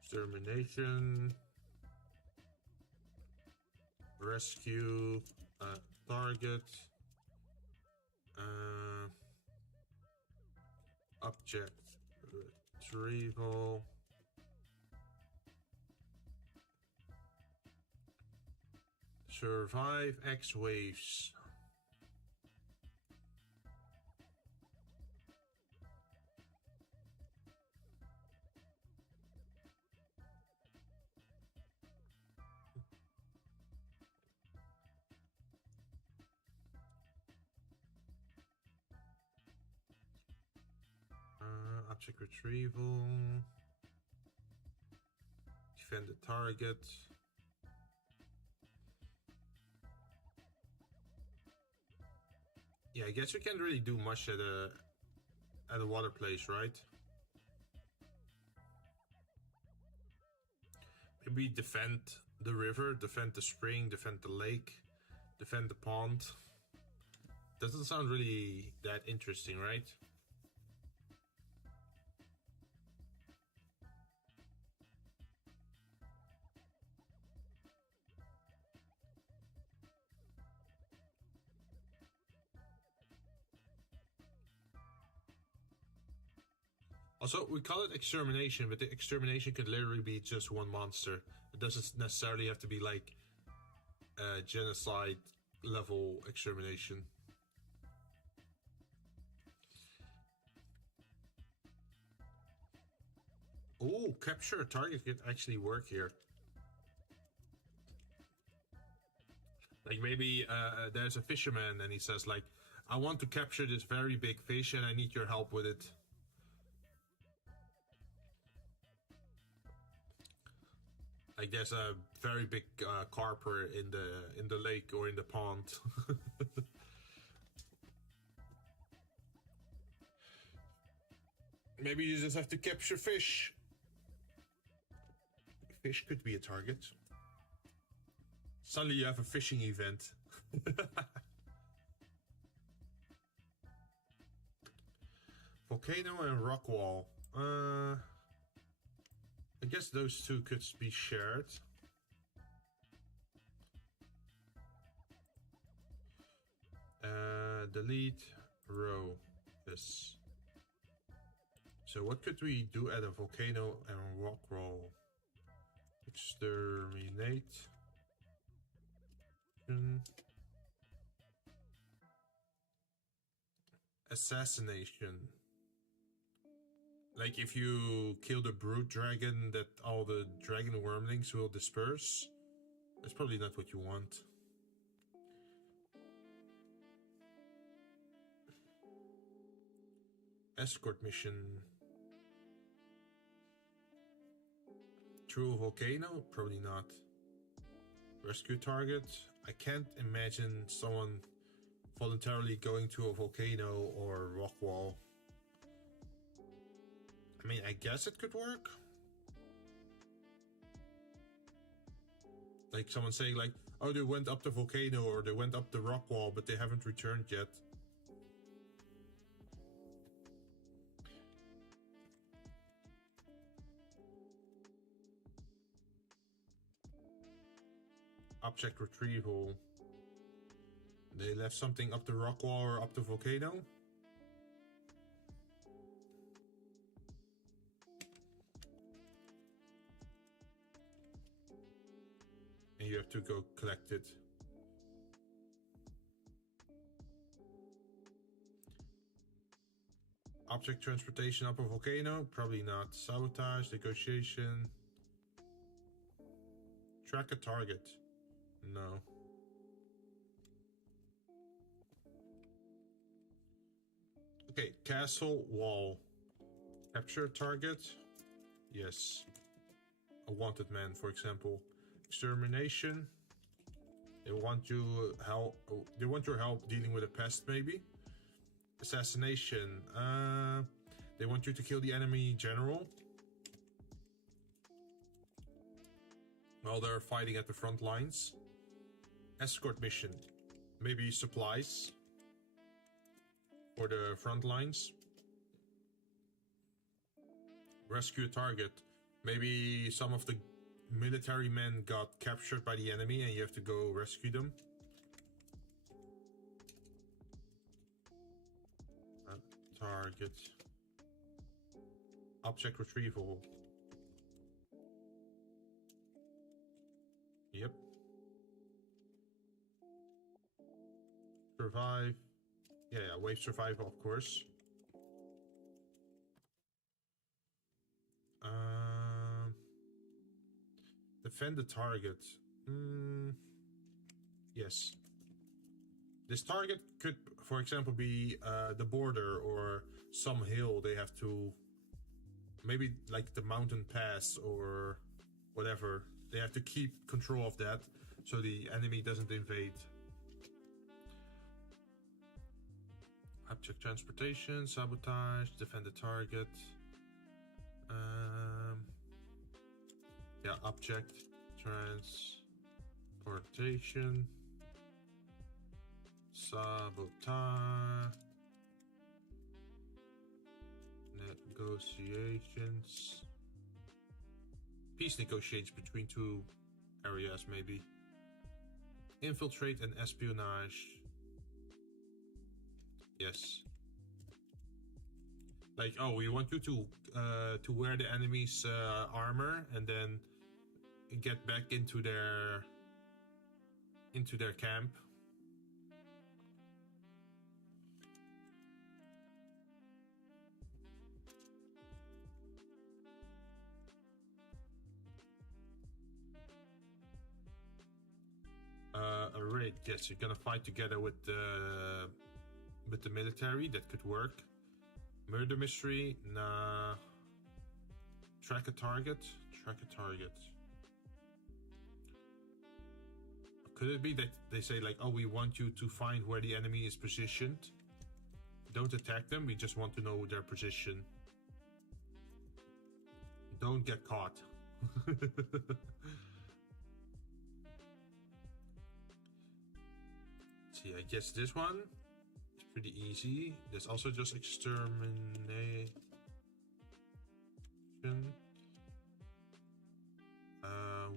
Extermination. Rescue. Target. Object. Retrieval. Survive X waves. Object retrieval. Defend the target. Yeah, I guess you can't really do much at a water place, right? Maybe defend the river, defend the spring, defend the lake, defend the pond. Doesn't sound really that interesting, right? Also, we call it extermination, but the extermination could literally be just one monster. It doesn't necessarily have to be like genocide level extermination. Oh, capture a target could actually work here. Like maybe there's a fisherman and he says like, I want to capture this very big fish and I need your help with it. Like there's a very big carper in the lake or in the pond. Maybe you just have to capture fish. Fish could be a target. Suddenly you have a fishing event. Volcano and rock wall. I guess those two could be shared. Delete row. Yes. So what could we do at a volcano and rock wall? Exterminate. Assassination. Like if you kill the brute dragon, that all the dragon wormlings will disperse. That's probably not what you want. Escort mission. Through a volcano? Probably not. Rescue target? I can't imagine someone voluntarily going to a volcano or rock wall. I mean, I guess it could work. Like someone saying like, oh, they went up the volcano or they went up the rock wall, but they haven't returned yet. Object retrieval. They left something up the rock wall or up the volcano. And you have to go collect it. Object transportation up a volcano? Probably not. Sabotage, negotiation. Track a target. No. Okay, castle wall. Capture a target? Yes. A wanted man, for example. Extermination. They want you help. They want your help dealing with a pest, maybe. Assassination. They want you to kill the enemy general while they're fighting at the front lines. Escort mission. Maybe supplies for the front lines. Rescue a target. Maybe some of the military men got captured by the enemy and you have to go rescue them. Target. Object retrieval. Yep. Survive. Yeah, wave survival, of course. Defend the target. Yes. This target could, for example, be the border or some hill they have to... Maybe like the mountain pass or whatever. They have to keep control of that so the enemy doesn't invade. Object transportation, sabotage, defend the target. Yeah, object transportation, sabotage, negotiations, peace negotiations between two areas, maybe. Infiltrate and espionage. Yes. Like, oh, we want you to wear the enemy's armor and then get back into their camp. A raid, yes, you're gonna fight together with the military. That could work. Murder mystery, nah. Track a target. Could it be that they say like, oh, we want you to find where the enemy is positioned? Don't attack them, we just want to know their position. Don't get caught. See, I guess this one is pretty easy. There's also just extermination.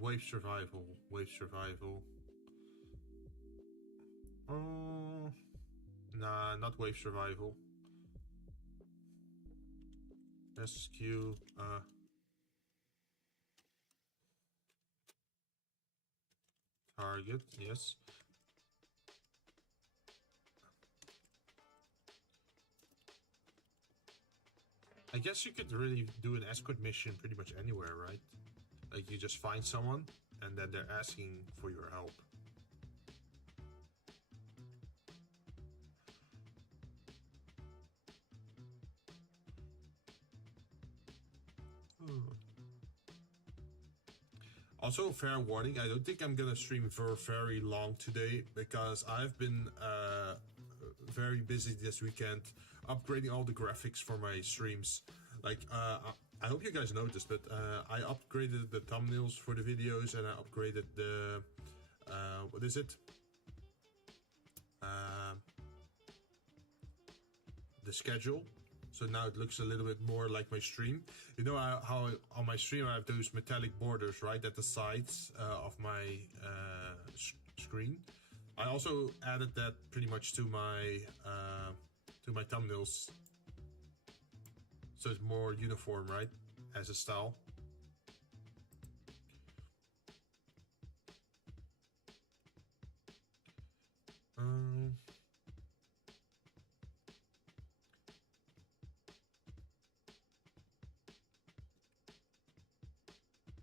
Wave survival. Oh, nah, not wave survival. SQ. Target, yes. I guess you could really do an escort mission pretty much anywhere, right? Like, you just find someone and then they're asking for your help. Also, fair warning, I don't think I'm gonna stream for very long today because I've been very busy this weekend upgrading all the graphics for my streams. Like, I hope you guys noticed, but I upgraded the thumbnails for the videos and I upgraded the, what is it? The schedule. So now it looks a little bit more like my stream. You know how on my stream I have those metallic borders, right, at the sides of my screen. I also added that pretty much to my thumbnails, so it's more uniform, right, as a style.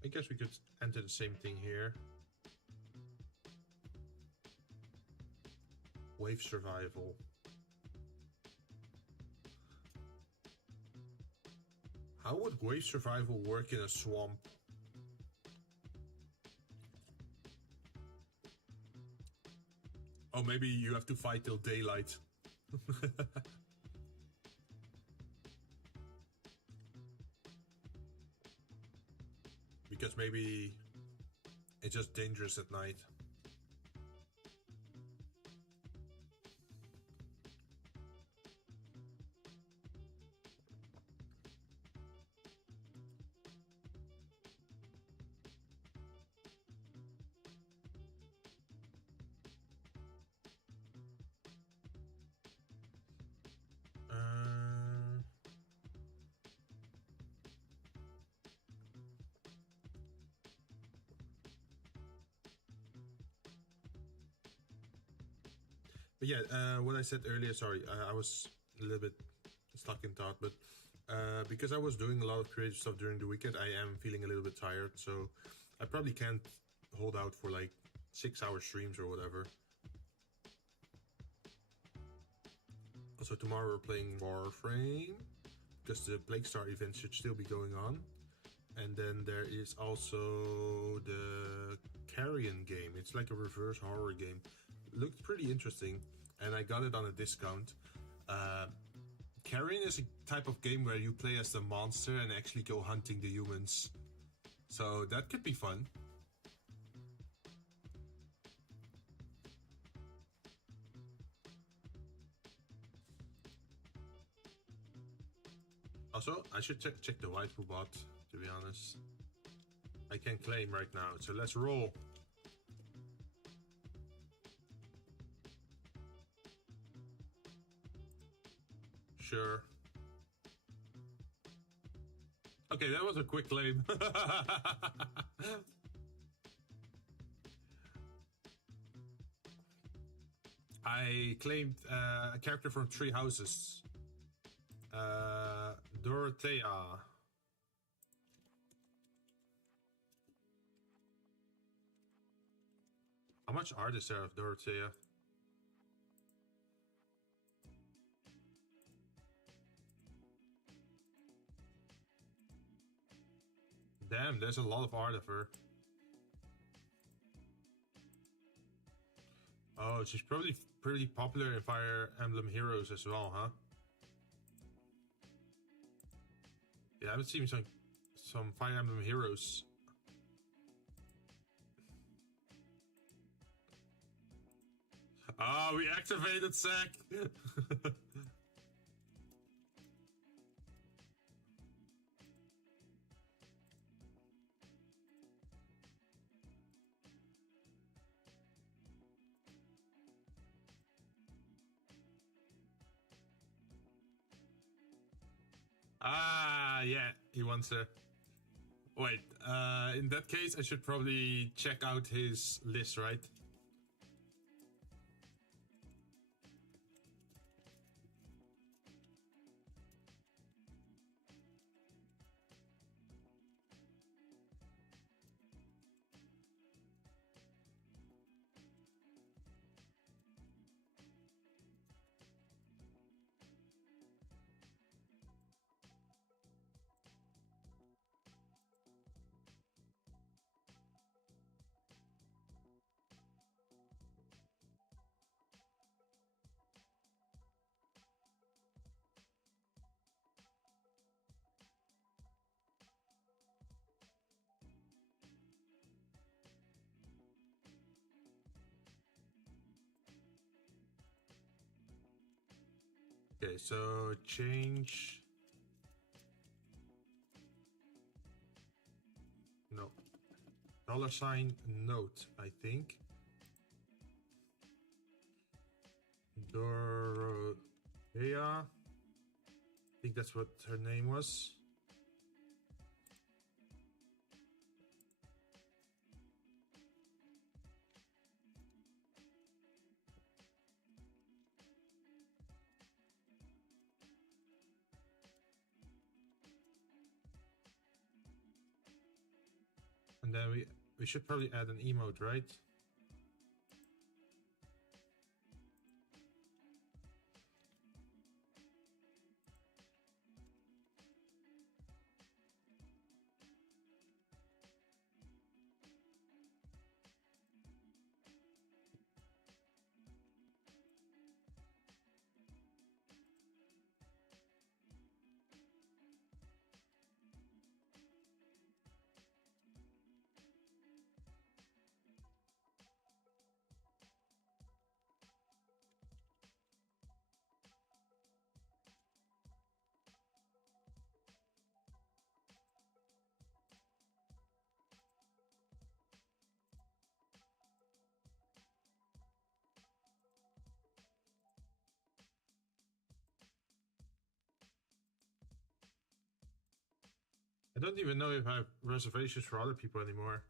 I guess we could enter the same thing here. Wave survival. How would wave survival work in a swamp? Oh, maybe you have to fight till daylight. Because maybe it's just dangerous at night. But yeah, what I said earlier, sorry, I was a little bit stuck in thought, but because I was doing a lot of creative stuff during the weekend, I am feeling a little bit tired, so I probably can't hold out for like 6-hour streams or whatever. Also, tomorrow we're playing Warframe, because the Plague Star event should still be going on. And then there is also the Carrion game. It's like a reverse horror game. Looked pretty interesting, and I got it on a discount. Carrion is a type of game where you play as the monster and actually go hunting the humans. So that could be fun. Also, I should check the waifu bot, to be honest. I can claim right now, so let's roll. Sure. Okay, that was a quick claim. I claimed a character from Three Houses. Dorothea. How much art is there of Dorothea? Damn, there's a lot of art of her. Oh, she's probably pretty popular in Fire Emblem Heroes as well, huh? Yeah, I haven't seen some Fire Emblem Heroes. Ah, we activated Zack! Ah, yeah, he wants her. Wait, in that case, I should probably check out his list, right? Okay, so change. No. $sign note, I think. Dorothea. I think that's what her name was. And then we should probably add an emote, right? I don't even know if I have reservations for other people anymore.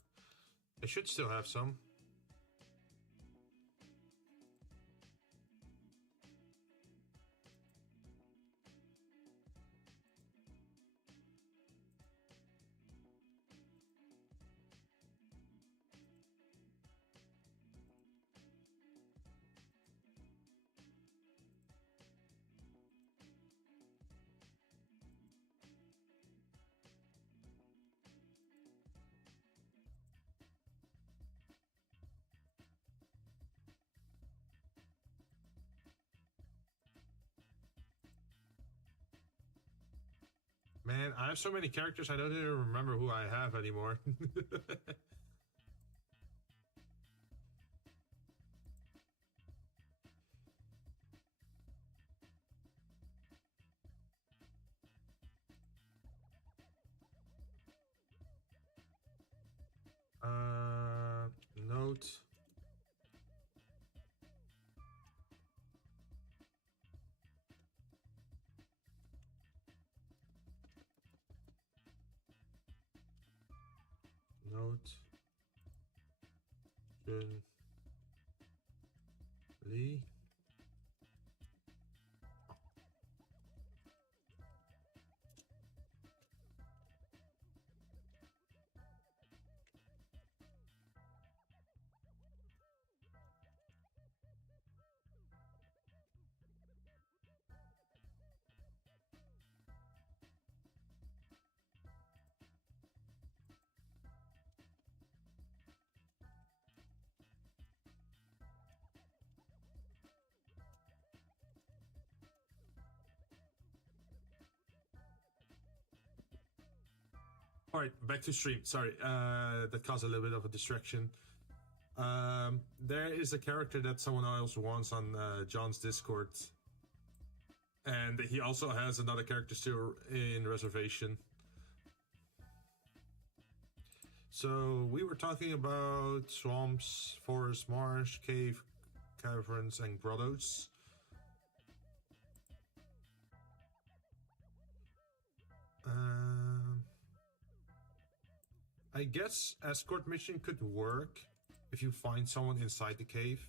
I should still have some. Man, I have so many characters, I don't even remember who I have anymore. Note. out Jinn Lee. All right, back to stream. Sorry, that caused a little bit of a distraction. There is a character that someone else wants on John's Discord, and he also has another character still in reservation. So we were talking about swamps, forest, marsh, cave, caverns, and grottos. I guess escort mission could work if you find someone inside the cave.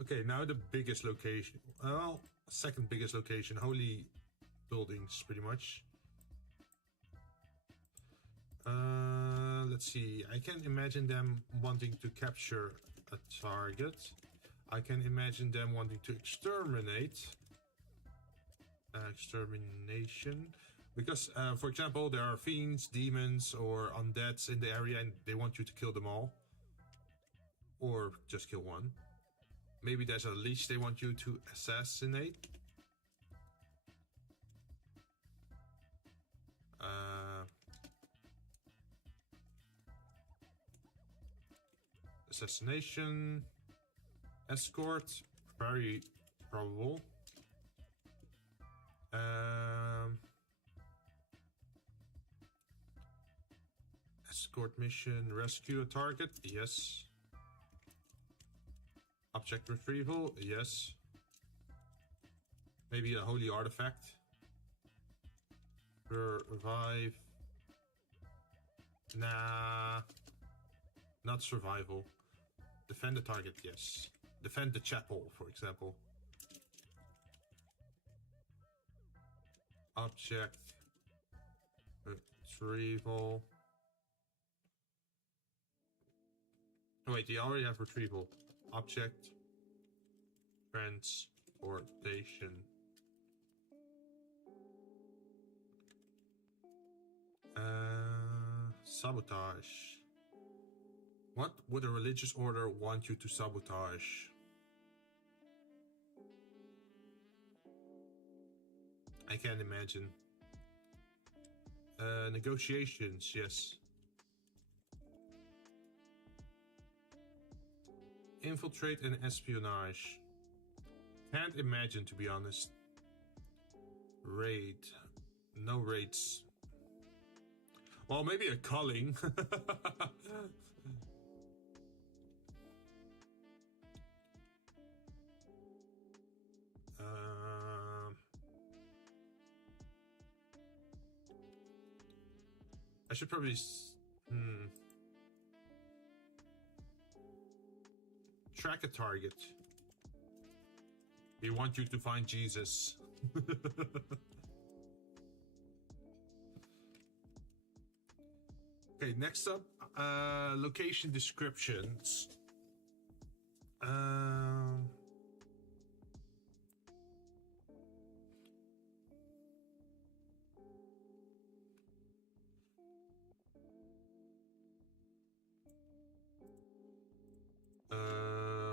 Okay, now the biggest location. Well, second biggest location. Holy buildings, pretty much. Let's see. I can imagine them wanting to capture a target. I can imagine them wanting to exterminate. Extermination. Because, for example, there are fiends, demons, or undeads in the area and they want you to kill them all. Or just kill one. Maybe there's a leech they want you to assassinate. Assassination. Escort. Very probable. Escort mission. Rescue a target. Yes. Object retrieval. Yes. Maybe a holy artifact. Revive. Nah. Not survival. Defend the target, yes. Defend the chapel, for example. Object retrieval. Oh, wait, you already have retrieval. Object transportation. Sabotage. What would a religious order want you to sabotage? I can't imagine. Negotiations, yes. Infiltrate and espionage. Can't imagine, to be honest. Raid. No raids. Well, maybe a culling. I should probably... Track a target. We want you to find Jesus. Okay, next up, location descriptions.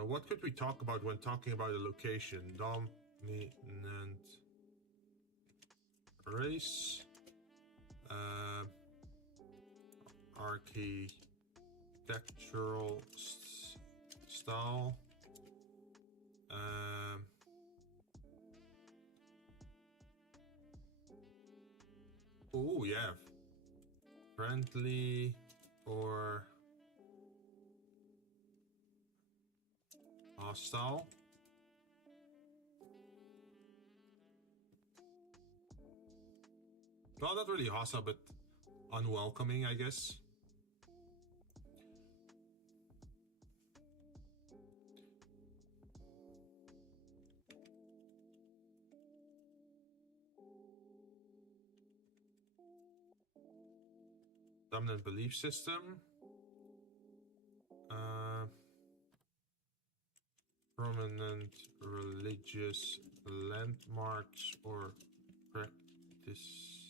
What could we talk about when talking about a location? Dominant race. Architectural style. Oh, yeah. Friendly or hostile. Well, not really hostile, but unwelcoming, I guess. Dominant belief system. Prominent religious landmarks or practices.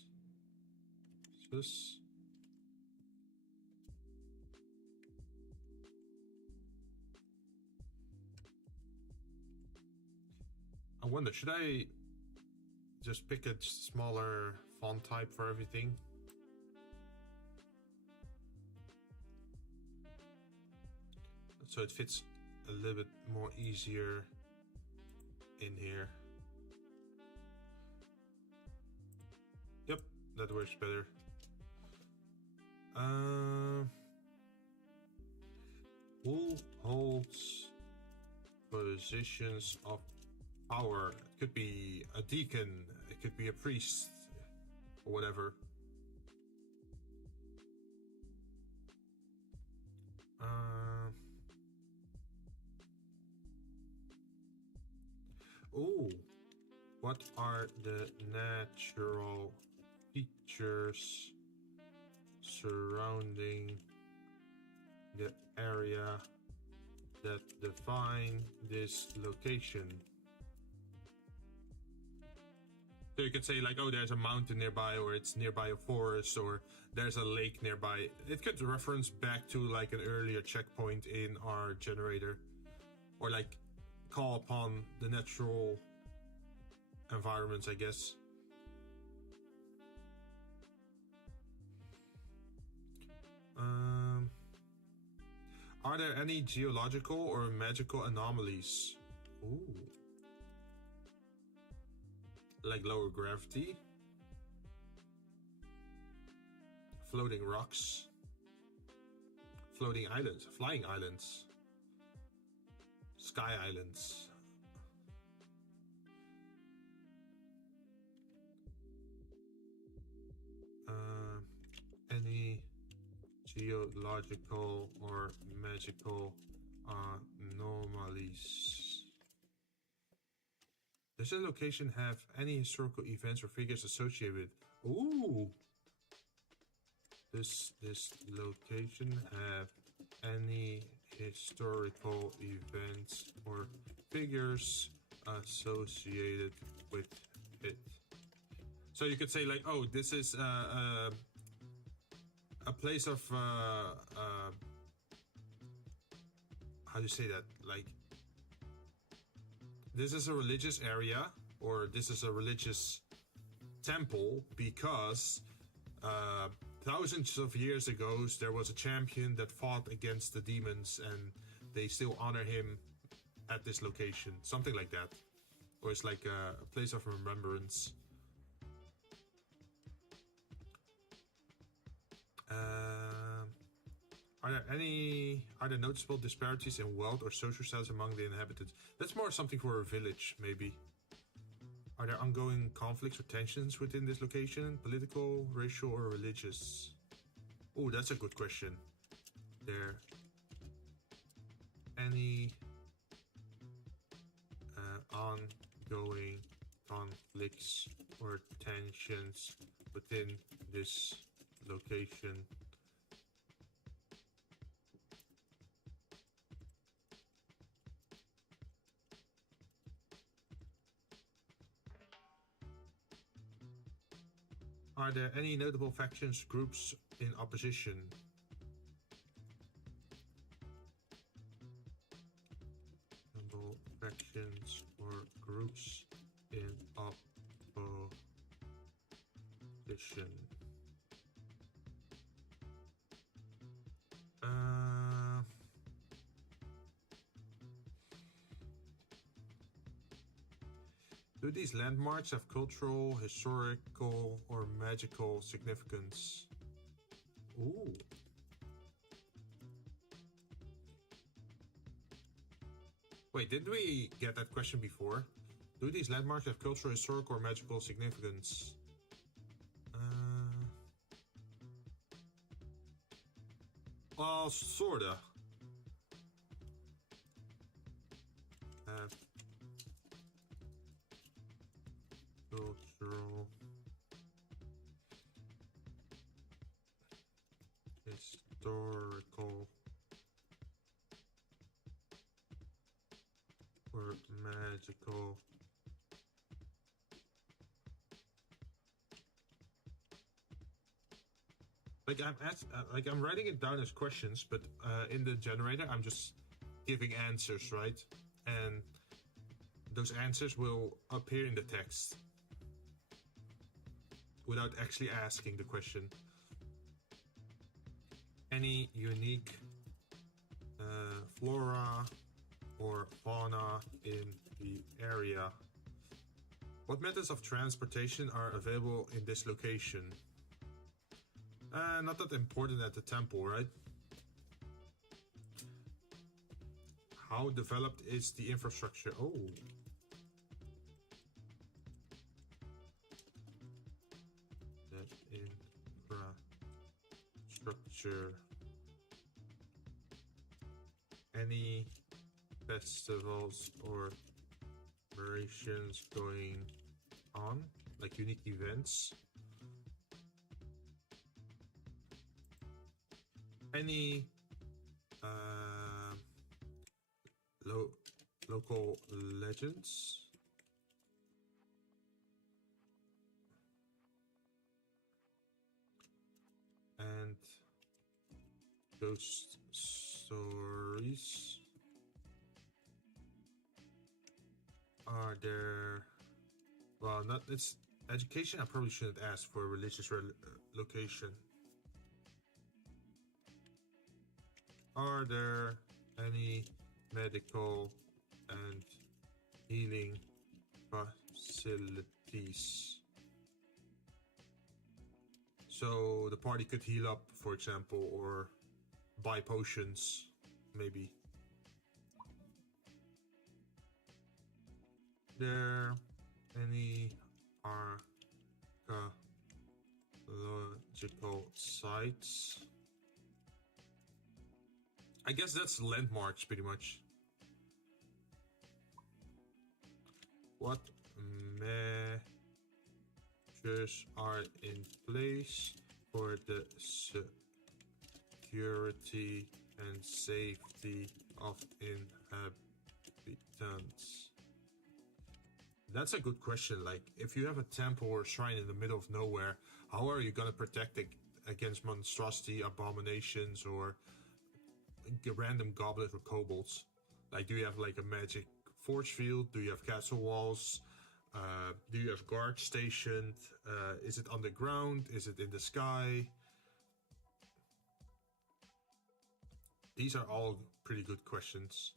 I wonder, should I just pick a smaller font type for everything? So it fits a little bit more easier in here. Yep, that works better. Who holds positions of power? It could be a deacon, it could be a priest, or whatever. Oh, what are the natural features surrounding the area that define this location? So you could say like, oh, there's a mountain nearby, or it's nearby a forest, or there's a lake nearby. It could reference back to like an earlier checkpoint in our generator, or like call upon the natural environments, I guess. Are there any geological or magical anomalies? Ooh. Like lower gravity, floating rocks, floating islands, flying islands, sky islands. Any geological or magical anomalies? Does the location have any historical events or figures associated with? Ooh! Does this location have any historical events or figures associated with it? So you could say like, oh, this is a place of how do you say that? Like, this is a religious area, or this is a religious temple because thousands of years ago there was a champion that fought against the demons, and they still honor him at this location, something like that. Or it's like a place of remembrance. Are there noticeable disparities in wealth or social status among the inhabitants? That's more something for a village, maybe. Are there ongoing conflicts or tensions within this location? Political, racial, or religious? Oh, that's a good question. There any ongoing conflicts or tensions within this location? Are there any notable factions, groups in opposition? Notable factions or groups in opposition. Do these landmarks have cultural, historical, or magical significance? Ooh. Wait, didn't we get that question before? Do these landmarks have cultural, historical, or magical significance? Well, sorta. Cultural, historical, or magical. Like I'm writing it down as questions, but in the generator I'm just giving answers, right? And those answers will appear in the text without actually asking the question. Any unique flora or fauna in the area? What methods of transportation are available in this location? Not that important at the temple, right? How developed is the infrastructure? Oh. That infrastructure. Any festivals or operations going on? Like unique events? Any local legends? And ghost stories? Are there... Well, not... It's education. I probably shouldn't ask for a religious location. Are there any medical and healing facilities? So the party could heal up, for example, or buy potions, maybe. There any archaeological sites? I guess that's landmarks, pretty much. What measures are in place for the security and safety of inhabitants? That's a good question. Like, if you have a temple or shrine in the middle of nowhere, how are you gonna protect it against monstrosity, abominations, or random goblins or kobolds? Like, do you have like a magic force field? Do you have castle walls? Do you have guards stationed? Is it underground? Is it in the sky? These are all pretty good questions.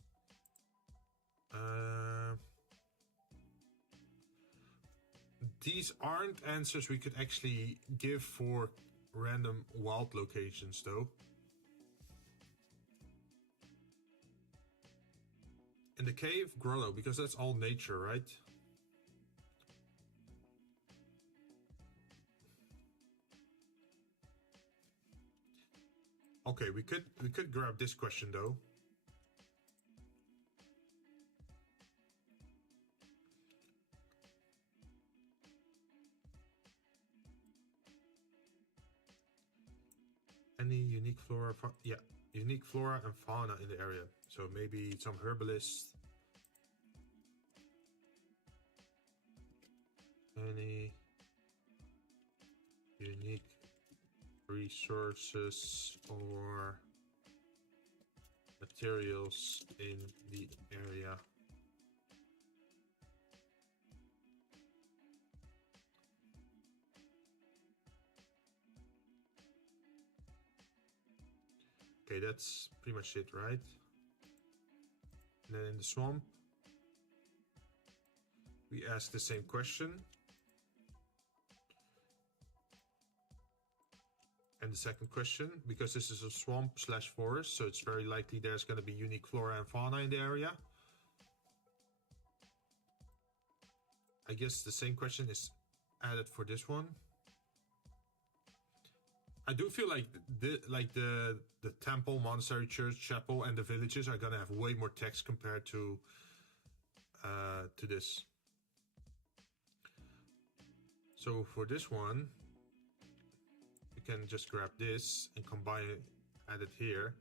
These aren't answers we could actually give for random wild locations, though. In the cave, Grollo, because that's all nature, right? Okay, we could grab this question though. Any unique flora? Yeah, unique flora and fauna in the area. So maybe some herbalists. Any unique resources or materials in the area? Okay, that's pretty much it, right? And then in the swamp, we ask the same question. And the second question, because this is a swamp / forest, so it's very likely there's going to be unique flora and fauna in the area. I guess the same question is added for this one. I do feel like the temple, monastery, church, chapel, and the villages are gonna have way more text compared to this. So for this one, you can just grab this and combine it, add it here,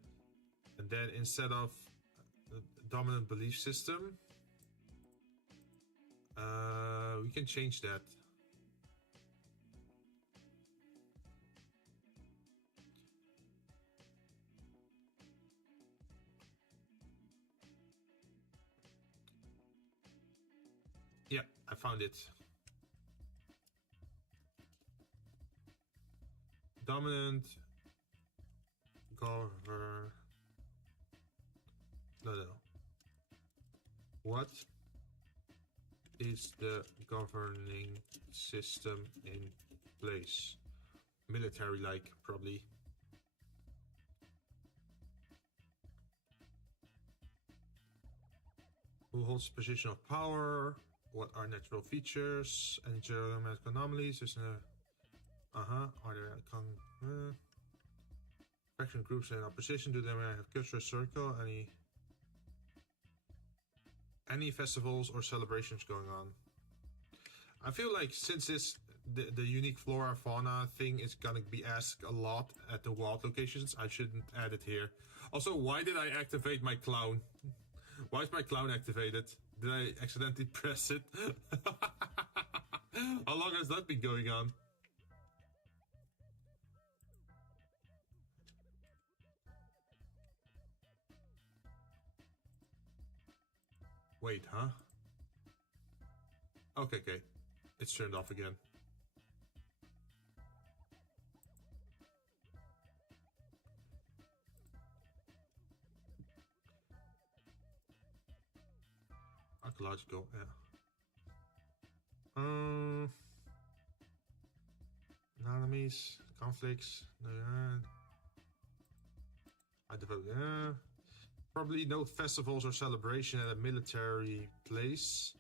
and then instead of dominant belief system, we can change that. Yeah, I found it. Dominant govern. No. What is the governing system in place? Military-like, probably. Who holds the position of power? What are natural features? Any geometric anomalies? There's a... Are there faction groups in opposition? Do they have cultural circle? Any festivals or celebrations going on? I feel like since the unique flora fauna thing is gonna be asked a lot at the wild locations, I shouldn't add it here. Also, why did I activate my clown? Why is my clown activated? Did I accidentally press it? How long has that been going on? Wait, huh? Okay. It's turned off again. Archaeological, yeah. Enemies, conflicts, I devote, probably no festivals or celebration at a military place.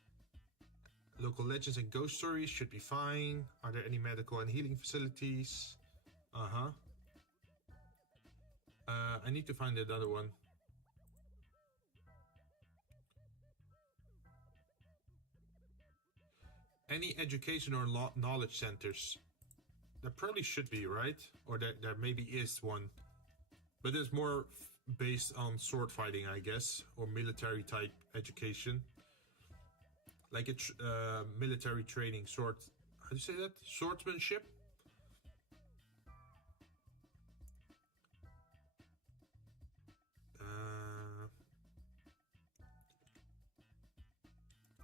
Local legends and ghost stories should be fine. Are there any medical and healing facilities? I need to find another one. Any education or knowledge centers? There probably should be, right? Or there maybe is one. But it's more based on sword fighting, I guess. Or military type education. Like a military training, how do you say that? Swordsmanship?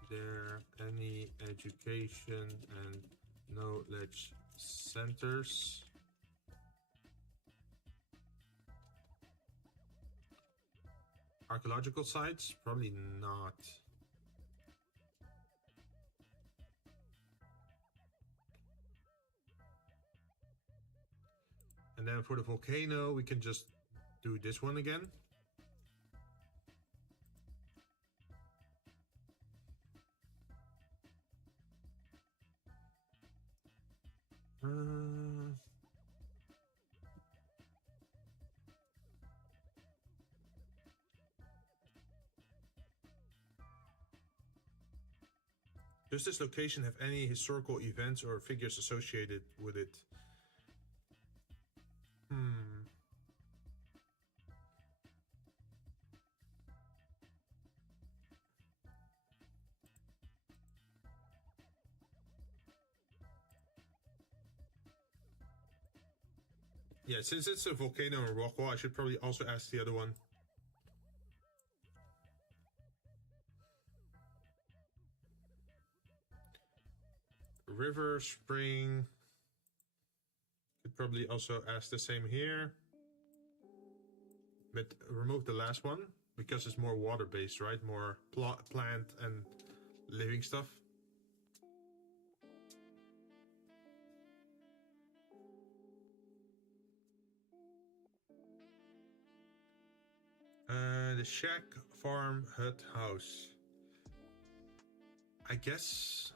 There any education and knowledge centers? Archaeological sites? Probably not. And then for the volcano, we can just do this one again. Does this location have any historical events or figures associated with it? Yeah, since it's a volcano and rock wall, I should probably also ask the other one. River, spring. Could probably also ask the same here. But remove the last one, because it's more water-based, right? More plant and living stuff. shack, farm, hut, house. I guess...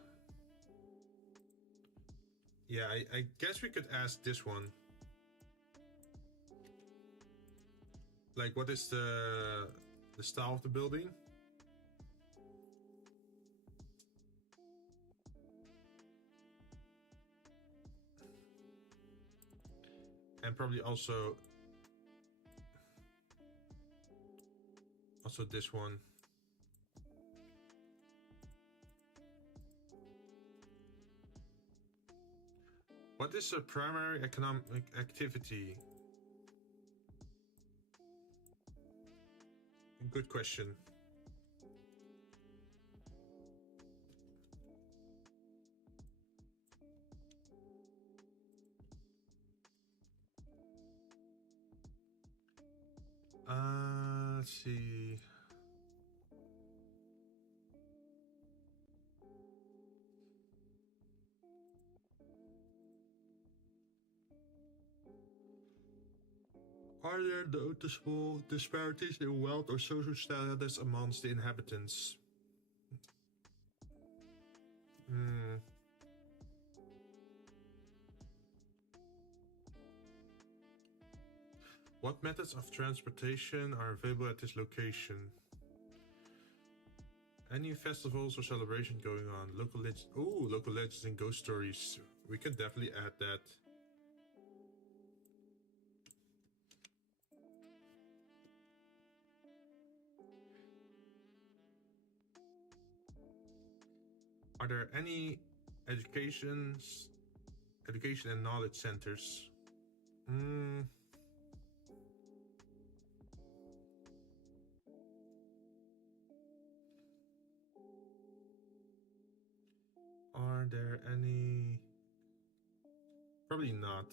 Yeah, I guess we could ask this one. Like, what is the style of the building? And probably also this one. What is a primary economic activity? Good question. Let's see. Are there noticeable disparities in wealth or social status amongst the inhabitants? What methods of transportation are available at this location? Any festivals or celebration going on? Local legends. Ooh, local legends and ghost stories. We can definitely add that. Are there any education and knowledge centers? Are there any? Probably not.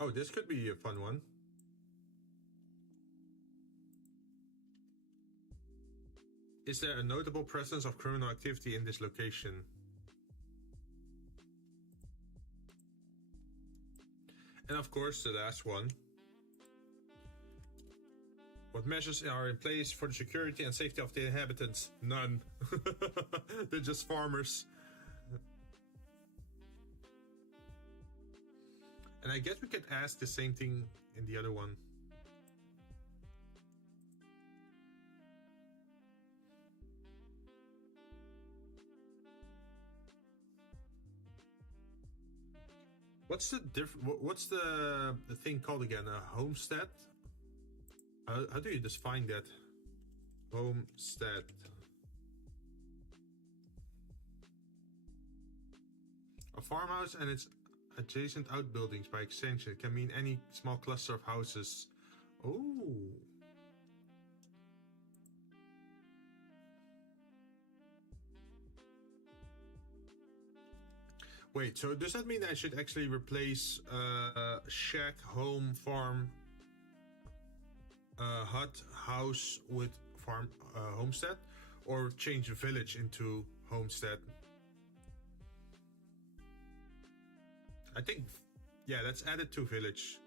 Oh, this could be a fun one. Is there a notable presence of criminal activity in this location? And of course, the last one. What measures are in place for the security and safety of the inhabitants? None. They're just farmers. And I guess we could ask the same thing in the other one. What's the thing called again? A homestead? How do you define that? Homestead. A farmhouse and its adjacent outbuildings by extension can mean any small cluster of houses. Oh. Wait, so does that mean I should actually replace shack, home, farm, hut, house with farm, homestead? Or change the village into homestead? I think, yeah, let's add it to village.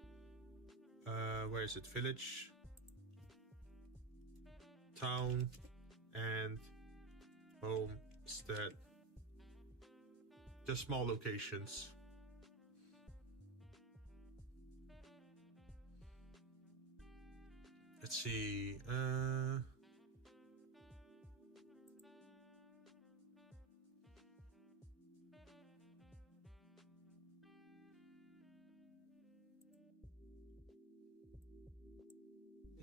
Where is it? Village, town, and homestead. Just small locations. Let's see.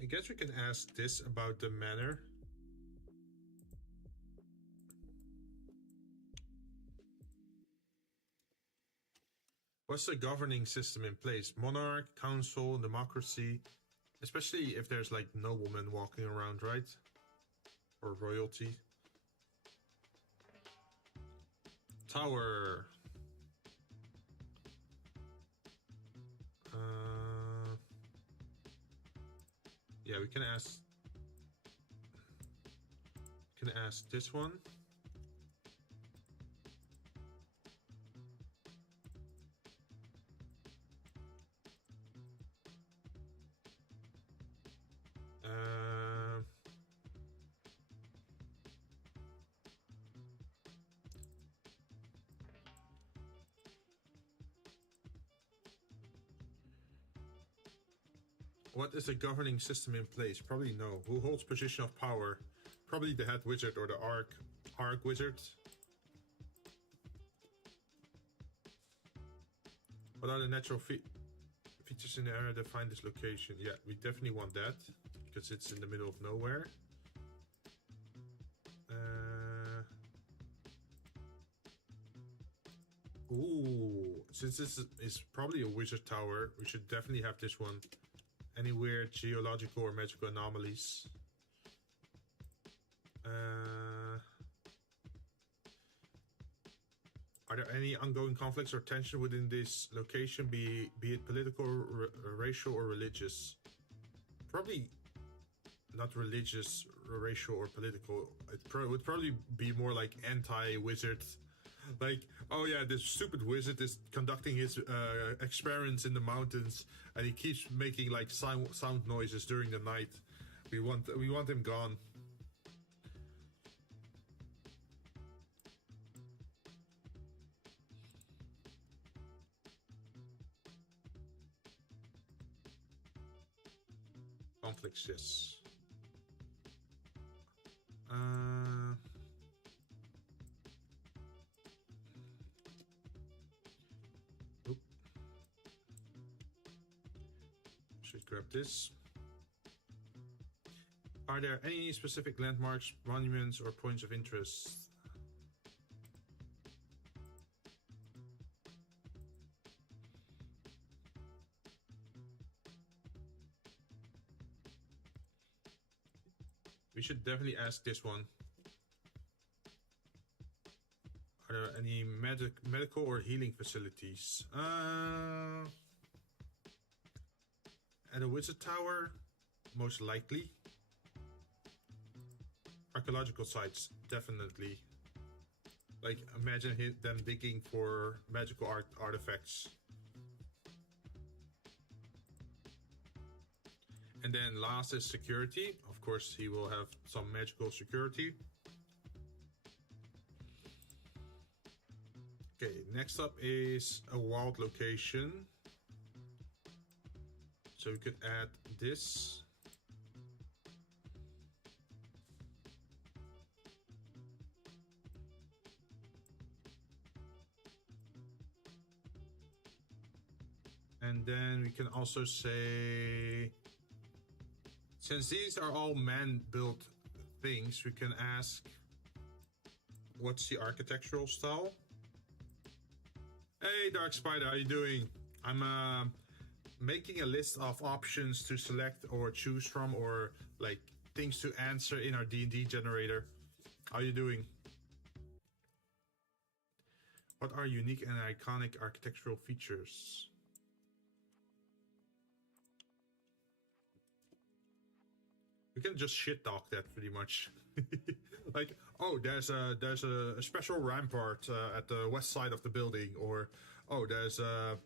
I guess we can ask this about the manor. What's the governing system in place? Monarch, council, democracy, especially if there's like noblemen walking around, right? Or royalty. Tower. Yeah, we can ask this one. What is the governing system in place? Probably no. Who holds position of power? Probably the head wizard or the arc wizard. What are the natural features in the area that find this location? Yeah, we definitely want that because it's in the middle of nowhere. Ooh, since this is probably a wizard tower, we should definitely have this one. Any weird geological or magical anomalies? Are there any ongoing conflicts or tension within this location, be it political, racial, or religious? Probably not religious, racial, or political. It would probably be more like anti-wizard. Like, oh yeah, this stupid wizard is conducting his experiments in the mountains, and he keeps making like sound noises during the night. We want him gone. Conflicts, yes. Should grab this. Are there any specific landmarks, monuments, or points of interest? We should definitely ask this one. Are there any medical or healing facilities? At a wizard tower, most likely. Archaeological sites, definitely. Like, imagine them digging for magical artifacts. And then last is security. Of course, he will have some magical security. Okay, next up is a wild location. So we could add this. And then we can also say, since these are all man-built things, we can ask, what's the architectural style? Hey, Dark Spider, how you doing? I'm making a list of options to select or choose from, or like things to answer in our D&D generator. How you doing? What are unique and iconic architectural features? We can just shit talk that pretty much. Like, oh, there's a special rampart at the west side of the building, or oh, there's a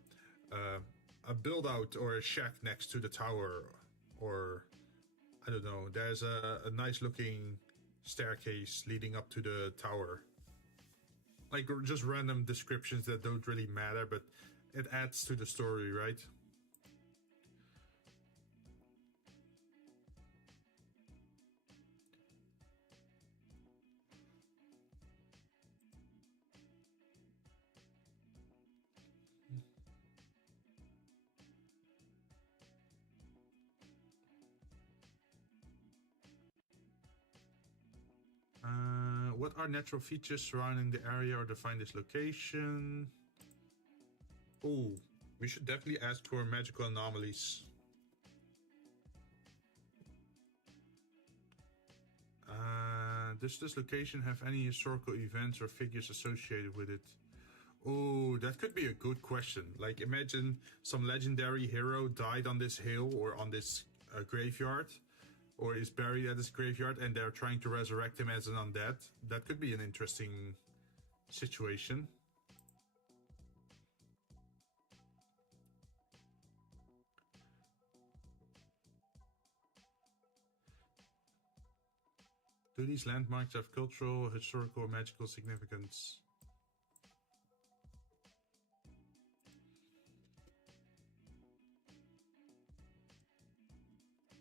build out or a shack next to the tower, or I don't know, there's a nice looking staircase leading up to the tower. Like, just random descriptions that don't really matter, but it adds to the story, right? What are natural features surrounding the area or define this location? Oh, we should definitely ask for magical anomalies. Does this location have any historical events or figures associated with it? Oh, that could be a good question. Like, imagine some legendary hero died on this hill or on this graveyard, or is buried at this graveyard, and they're trying to resurrect him as an undead. That could be an interesting situation. Do these landmarks have cultural, historical, or magical significance?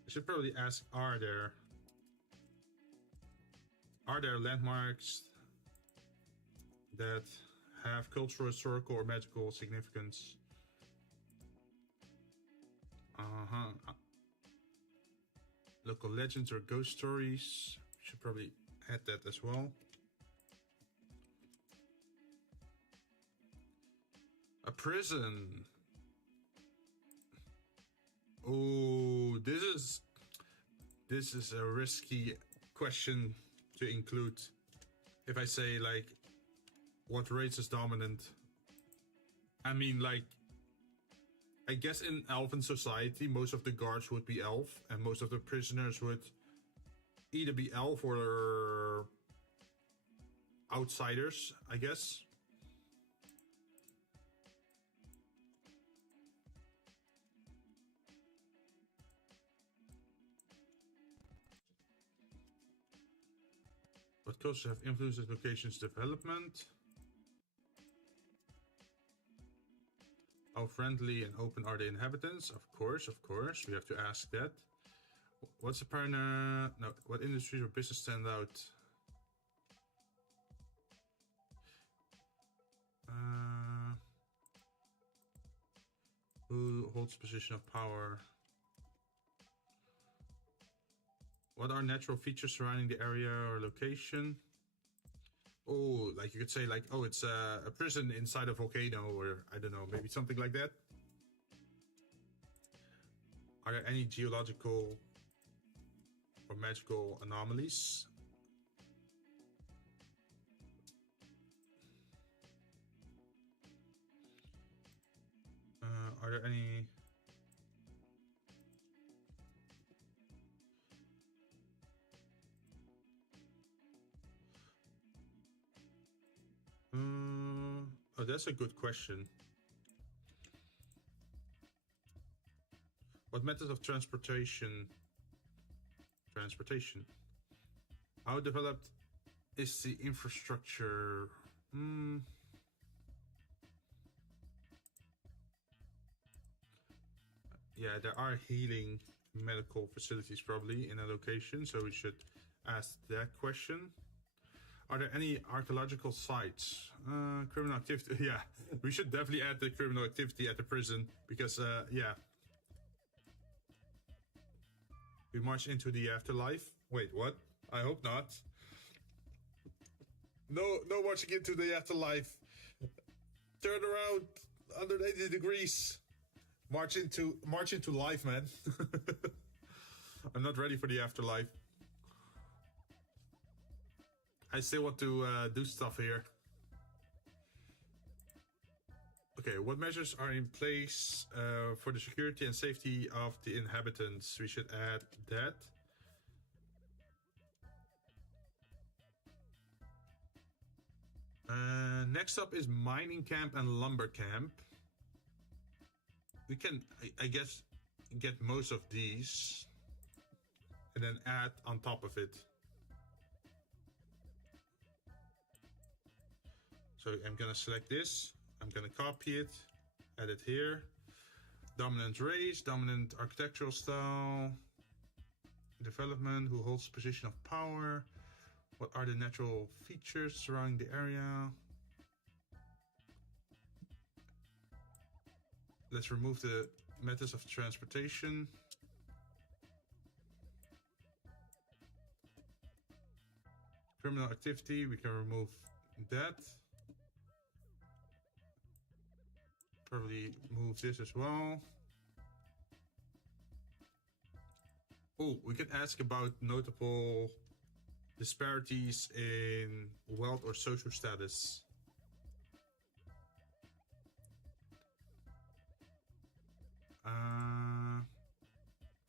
I should probably ask, are there landmarks that have cultural, historical, or magical significance? Local legends or ghost stories. Should probably add that as well. A prison. Oh, this is a risky question to include. If I say like, what race is dominant? I mean, like, I guess in elven society, most of the guards would be elf, and most of the prisoners would either be elf or outsiders, I guess. What cultures have influenced the location's development? How friendly and open are the inhabitants? Of course, we have to ask that. What's the partner? No, what industries or business stand out? Who holds position of power? What are natural features surrounding the area or location? Oh, like you could say like, oh, it's a prison inside a volcano, or I don't know, maybe something like that. Are there any geological or magical anomalies? Are there any... Oh, that's a good question. What methods of transportation? How developed is the infrastructure? Yeah, there are healing medical facilities probably in a location, so we should ask that question. Are there any archaeological sites? Criminal activity. Yeah, we should definitely add the criminal activity at the prison because, yeah. We march into the afterlife. Wait, what? I hope not. No marching into the afterlife. Turn around 180 degrees. March into life, man. I'm not ready for the afterlife. I still want to do stuff here. Okay, what measures are in place for the security and safety of the inhabitants? We should add that. Next up is mining camp and lumber camp. We can, I guess, get most of these and then add on top of it. So I'm gonna select this, I'm gonna copy it, add it here. Dominant race, dominant architectural style, development, who holds position of power, what are the natural features surrounding the area. Let's remove the methods of transportation. Criminal activity, we can remove that. Probably move this as well. Oh, we can ask about notable disparities in wealth or social status.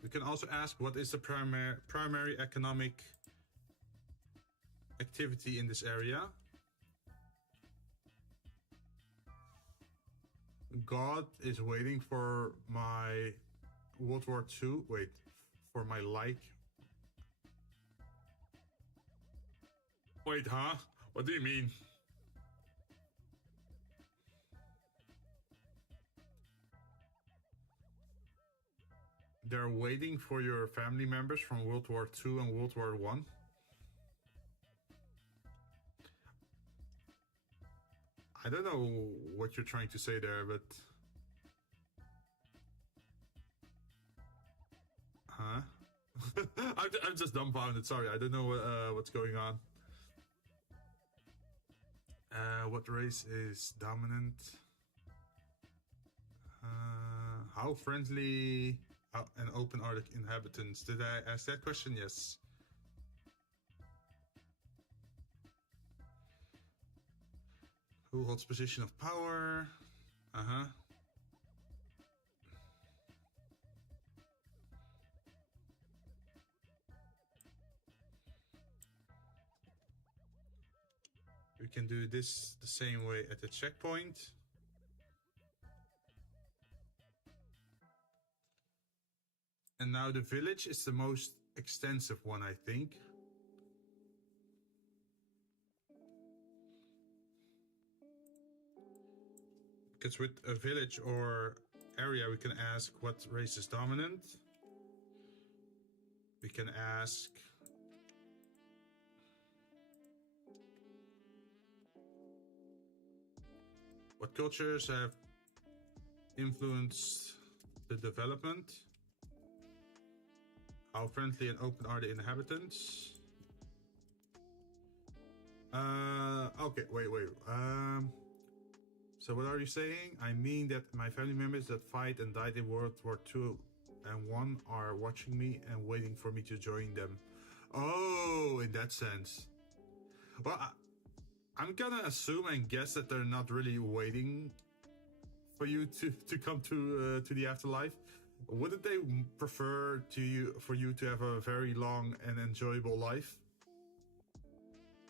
We can also ask what is the primary economic activity in this area. God is waiting for my World War II. Wait, for my like. Wait, huh? What do you mean? they're waiting for your family members from World War II and World War I. I don't know what you're trying to say there, but... Huh? I'm just dumbfounded, sorry, I don't know what's going on. What race is dominant? How friendly and open are the inhabitants? Did I ask that question? Yes. Who holds position of power? Uh-huh. We can do this the same way at the checkpoint. And now the village is the most extensive one, I think. Because with a village or area, we can ask what race is dominant. We can ask... what cultures have influenced the development? How friendly and open are the inhabitants? Okay, wait. So what are you saying? I mean that my family members that fight and died in World War II and I are watching me and waiting for me to join them. Oh, in that sense. Well, I'm gonna assume and guess that they're not really waiting for you to come to the afterlife. Wouldn't they prefer for you to have a very long and enjoyable life?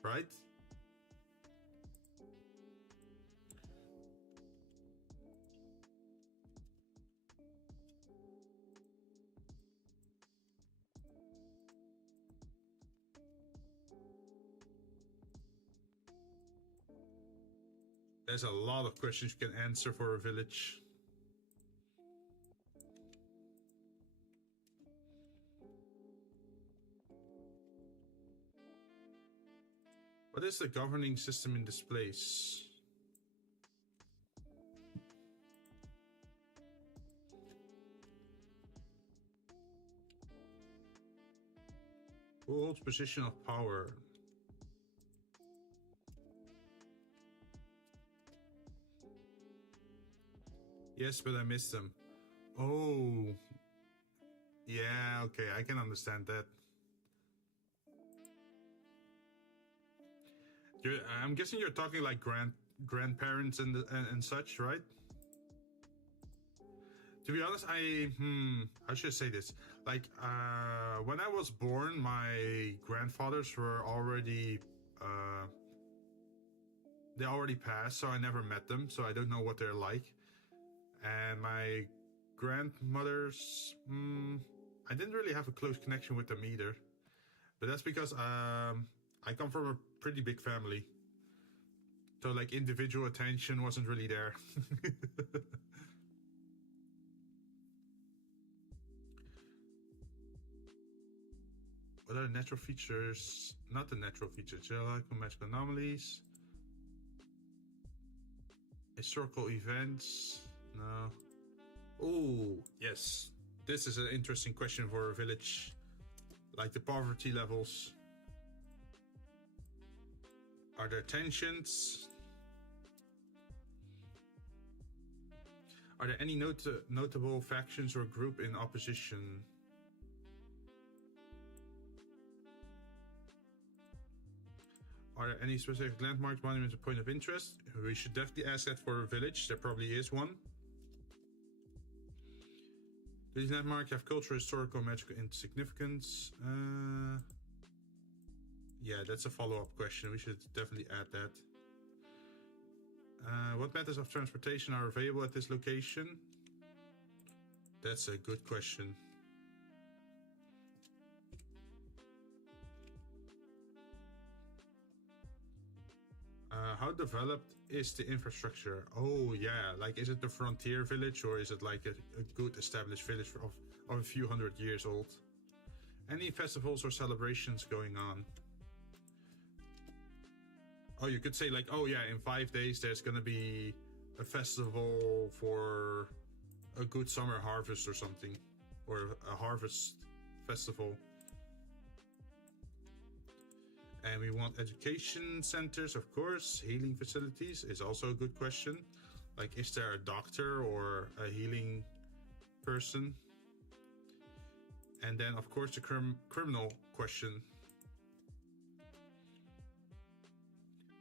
Right? There's a lot of questions you can answer for a village. What is the governing system in this place? Who holds position of power? Yes, but I missed them. Oh. Yeah, okay, I can understand that. I'm guessing you're talking like grandparents and such, right? To be honest, how should I say this? Like, when I was born, my grandfathers were already, they already passed, so I never met them, so I don't know what they're like. And my grandmothers, I didn't really have a close connection with them either. But that's because I come from a pretty big family. So like individual attention wasn't really there. What are the natural features? Not the natural features, geological magical anomalies. Historical events. No. Oh, yes. This is an interesting question for a village. Like the poverty levels. Are there tensions? Are there any notable factions or group in opposition? Are there any specific landmarks, monuments, or point of interest? We should definitely ask that for a village. There probably is one. Do these landmarks have cultural, historical, magical significance? Yeah, that's a follow-up question. We should definitely add that. What methods of transportation are available at this location? That's a good question. How How developed is the infrastructure? Oh yeah, like is it the frontier village or is it like a good established village of a few hundred years old? Any festivals or celebrations going on? Oh, you could say like, oh yeah, in 5 days there's gonna be a festival for a good summer harvest or something, or a harvest festival. And we want education centers, of course. Healing facilities is also a good question. Like, is there a doctor or a healing person? And then, of course, the criminal question.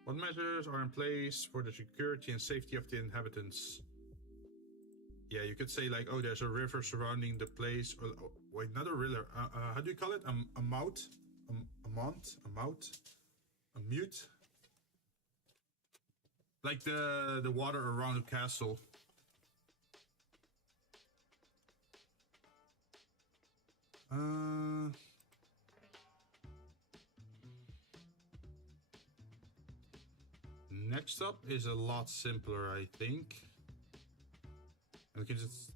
What measures are in place for the security and safety of the inhabitants? Yeah, you could say like, oh, there's a river surrounding the place. Or, oh, wait, not a river. How do you call it? A moat? A moat? A mute? Like the water around the castle. Next up is a lot simpler, I think. We can just...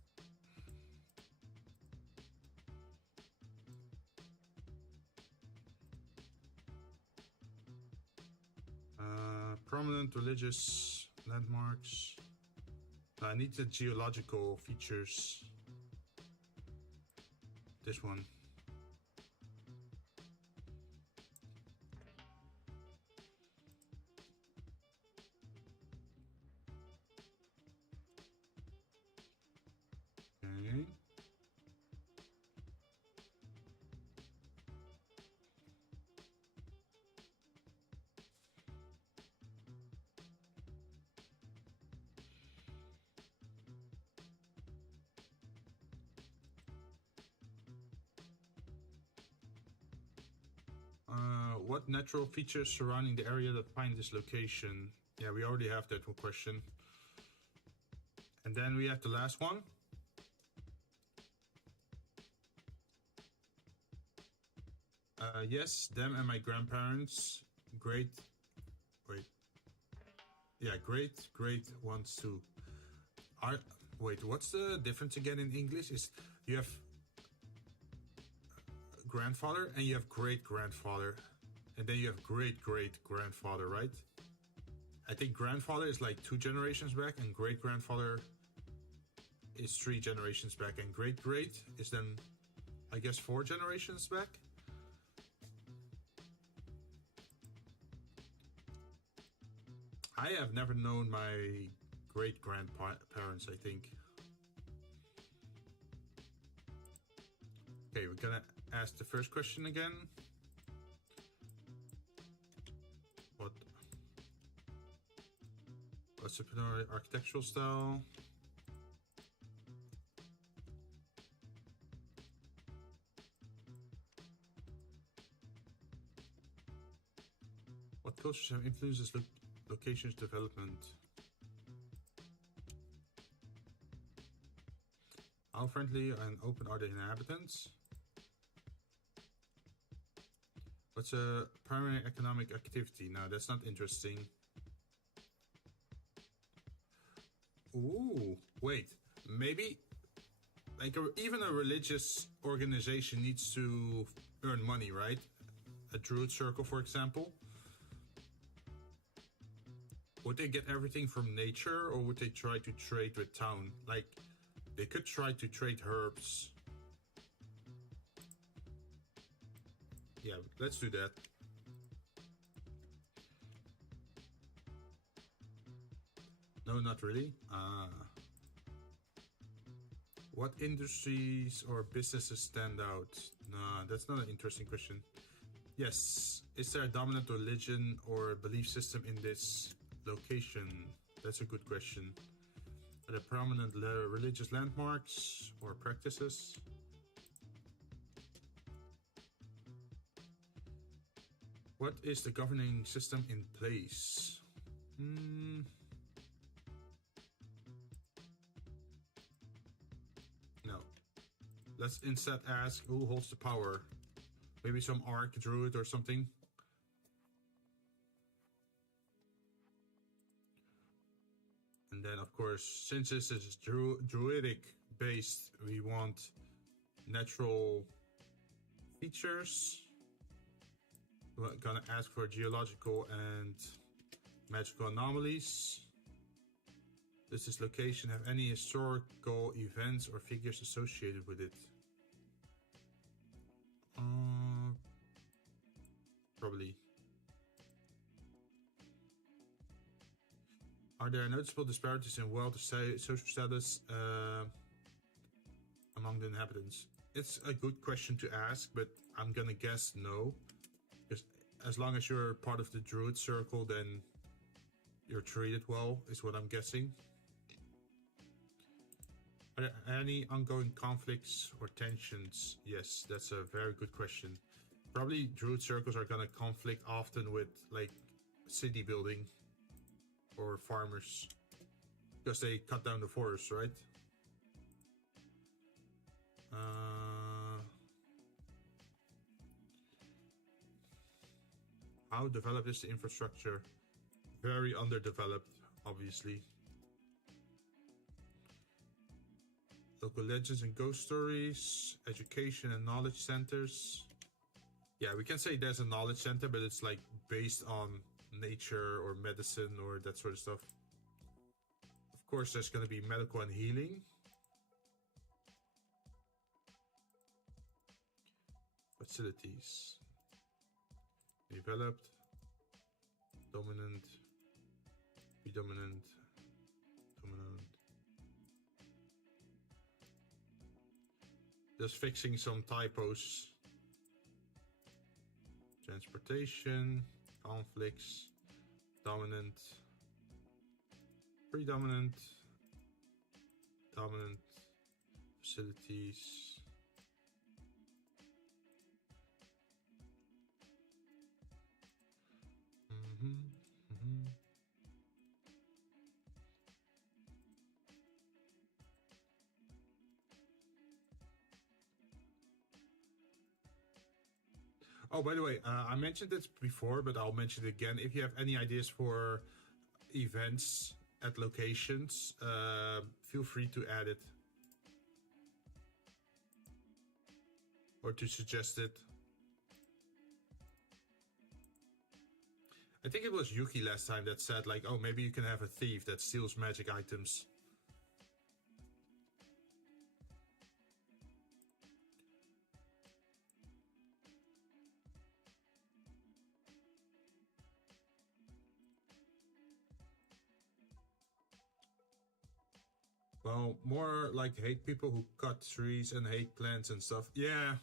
prominent religious landmarks. I need the geological features. This one. Okay. What natural features surrounding the area that find this location? Yeah, we already have that one question. And then we have the last one. Yes, them and my grandparents. Great ones too. Wait, what's the difference again in English? Is you have grandfather and you have great grandfather. And then you have great-great-grandfather, right? I think grandfather is like 2 generations back, and great-grandfather is 3 generations back, and great-great is then, I guess, 4 generations back? I have never known my great-grandparents, I think. Okay, we're gonna ask the first question again. What's the architectural style? What cultures have influenced this location's development? How friendly and open are the inhabitants? What's a primary economic activity? Now that's not interesting. Ooh, wait, maybe like even a religious organization needs to earn money, right? A druid circle, for example. Would they get everything from nature, or would they try to trade with town? Like, they could try to trade herbs. Yeah, let's do that. No, not really. What industries or businesses stand out? Nah, that's not an interesting question. Yes. Is there a dominant religion or belief system in this location? That's a good question. Are there prominent religious landmarks or practices? What is the governing system in place? No. Let's instead ask who holds the power. Maybe some arch druid or something. And then, of course, since this is druidic based, we want natural features. We're gonna ask for geological and magical anomalies. Does this location have any historical events or figures associated with it? Probably. Are there noticeable disparities in wealth or social status among the inhabitants? It's a good question to ask, but I'm gonna guess no. Because as long as you're part of the druid circle, then you're treated well, is what I'm guessing. Are there any ongoing conflicts or tensions? Yes, that's a very good question. Probably druid circles are gonna conflict often with like city building or farmers, because they cut down the forest, right? How developed is the infrastructure? Very underdeveloped, obviously. Local legends and ghost stories, education and knowledge centers. Yeah, we can say there's a knowledge center, but it's like based on nature or medicine or that sort of stuff. Of course, there's going to be medical and healing. Facilities. Developed. Dominant. Predominant. Dominant. Just fixing some typos. Transportation. Conflicts. Dominant. Predominant. Dominant. Facilities. Oh, by the way, I mentioned this before, but I'll mention it again. If you have any ideas for events at locations, feel free to add it or to suggest it. I think it was Yuki last time that said like, oh, maybe you can have a thief that steals magic items. Well, more like hate people who cut trees and hate plants and stuff. Yeah.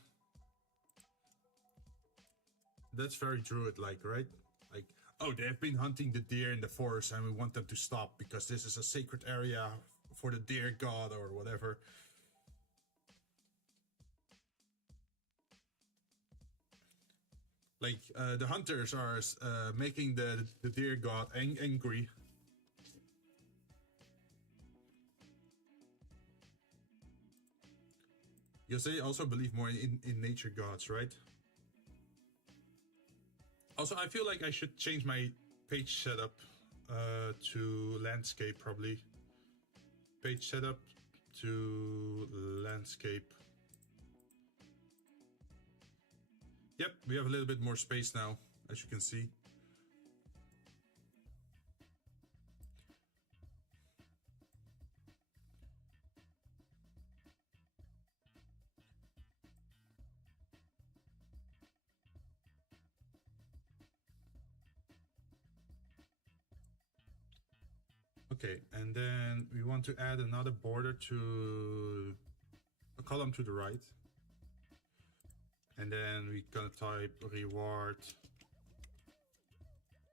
That's very druid-like, right? Like, oh, they've been hunting the deer in the forest and we want them to stop because this is a sacred area for the deer god or whatever. Like, the hunters are making the deer god angry. Because they also believe more in nature gods, right? Also, I feel like I should change my page setup to landscape, probably. Page setup to landscape. Yep, we have a little bit more space now, as you can see. Okay, and then we want to add another border to a column to the right. And then we're gonna type reward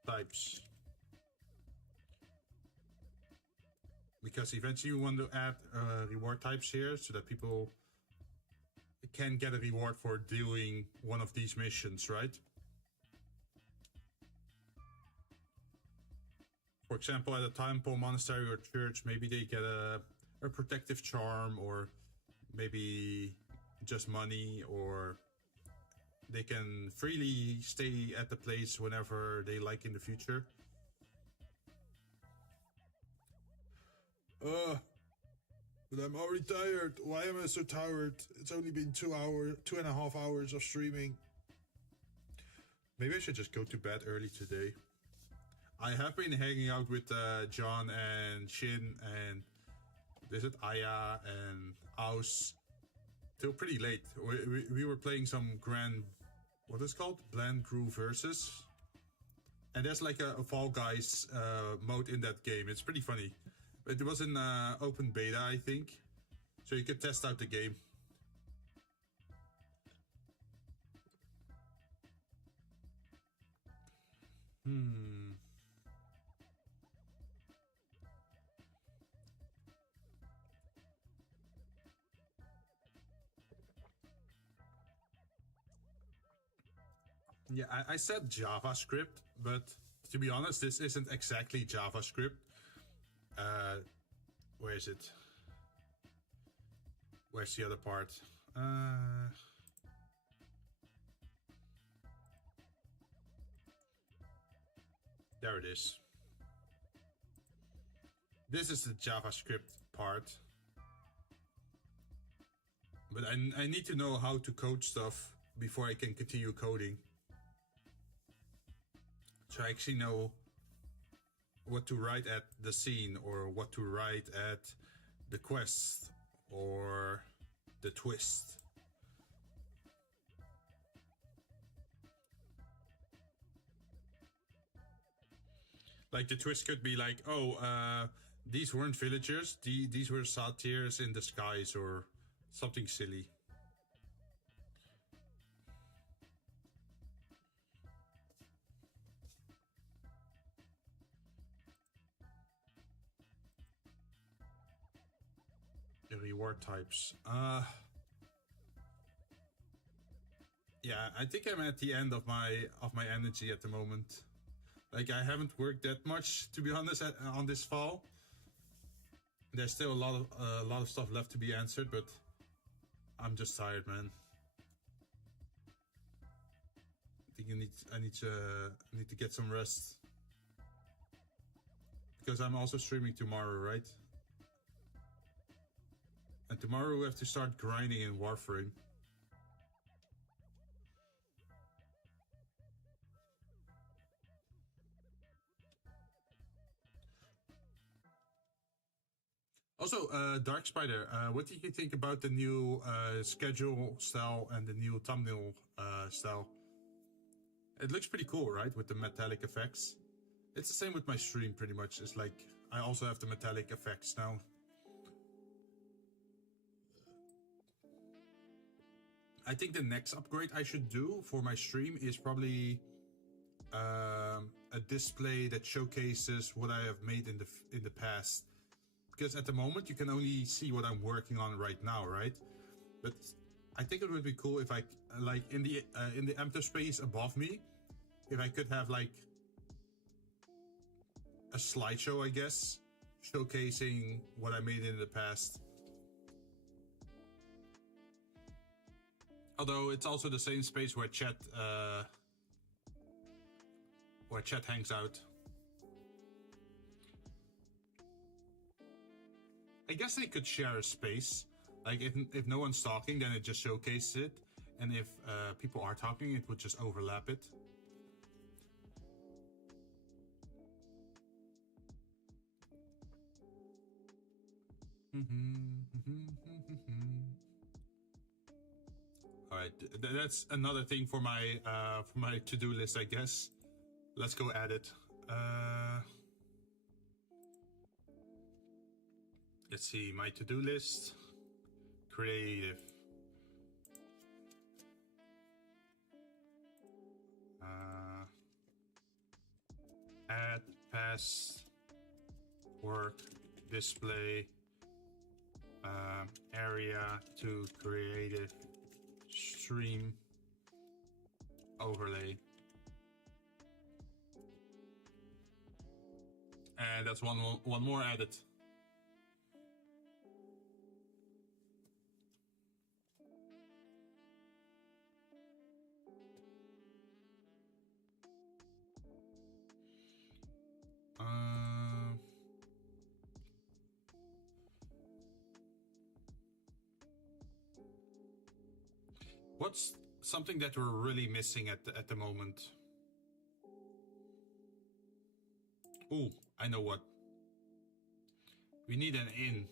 types. Because eventually you want to add reward types here so that people can get a reward for doing one of these missions, right? For example, at a temple, monastery, or church, maybe they get a protective charm, or maybe just money, or they can freely stay at the place whenever they like in the future. But I'm already tired. Why am I so tired? It's only been 2.5 hours of streaming. Maybe I should just go to bed early today. I have been hanging out with John and Jinn and Aya and Aus till pretty late. We were playing some what is it called? Bland Crew Versus. And there's like a Fall Guys mode in that game. It's pretty funny. It was in open beta, I think. So you could test out the game. Yeah, I said JavaScript, but to be honest, this isn't exactly JavaScript. Where is it? Where's the other part? There it is. This is the JavaScript part. But I need to know how to code stuff before I can continue coding. So I actually know what to write at the scene, or what to write at the quest, or the twist. Like the twist could be like, oh, these weren't villagers, these were satyrs in disguise, or something silly. The reward types. Yeah, I think I'm at the end of my energy at the moment. Like, I haven't worked that much, to be honest, on this fall. There's still a lot of stuff left to be answered, but I'm just tired, man. I think I need to get some rest, because I'm also streaming tomorrow, right? And tomorrow we have to start grinding in Warframe. Also, Dark Spider, what did you think about the new schedule style and the new thumbnail style? It looks pretty cool, right? With the metallic effects. It's the same with my stream, pretty much. It's like, I also have the metallic effects now. I think the next upgrade I should do for my stream is probably a display that showcases what I have made in the past. Because at the moment you can only see what I'm working on right now, right? But I think it would be cool if I, like, in the empty space above me, if I could have like a slideshow, I guess, showcasing what I made in the past. Although it's also the same space where chat hangs out. I guess they could share a space. Like, if no one's talking, then it just showcases it. And if people are talking, it would just overlap it. All right, that's another thing for my to-do list, I guess. Let's go add it. Let's see, my to-do list. Creative. Add, pass, work, display, area to creative, stream, overlay. And that's one more added. What's something that we're really missing at the moment? Ooh, I know what. We need an inn.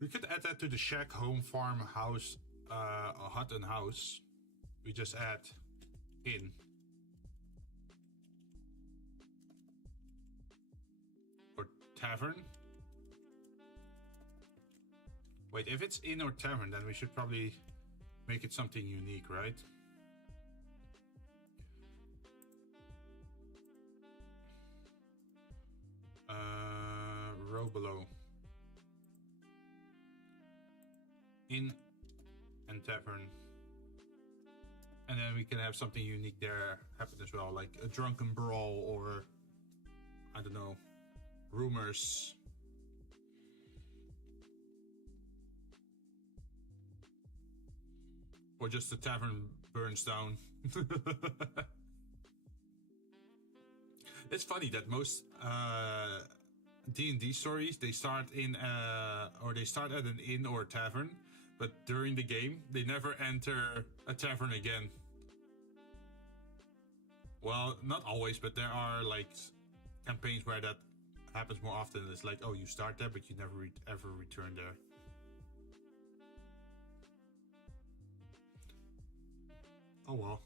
We could add that to the shack, home, farm, house, a hut and house. We just add inn. Or tavern. Wait, if it's inn or tavern, then we should probably make it something unique, right? Row below. Inn and tavern. And then we can have something unique there happen as well, like a drunken brawl or, I don't know, rumors. Or just the tavern burns down. It's funny that most D&D stories, they start in they start at an inn or a tavern, but during the game they never enter a tavern again. Well, not always, but there are like campaigns where that happens more often. It's like, oh, you start there, but you never ever return there. Oh well.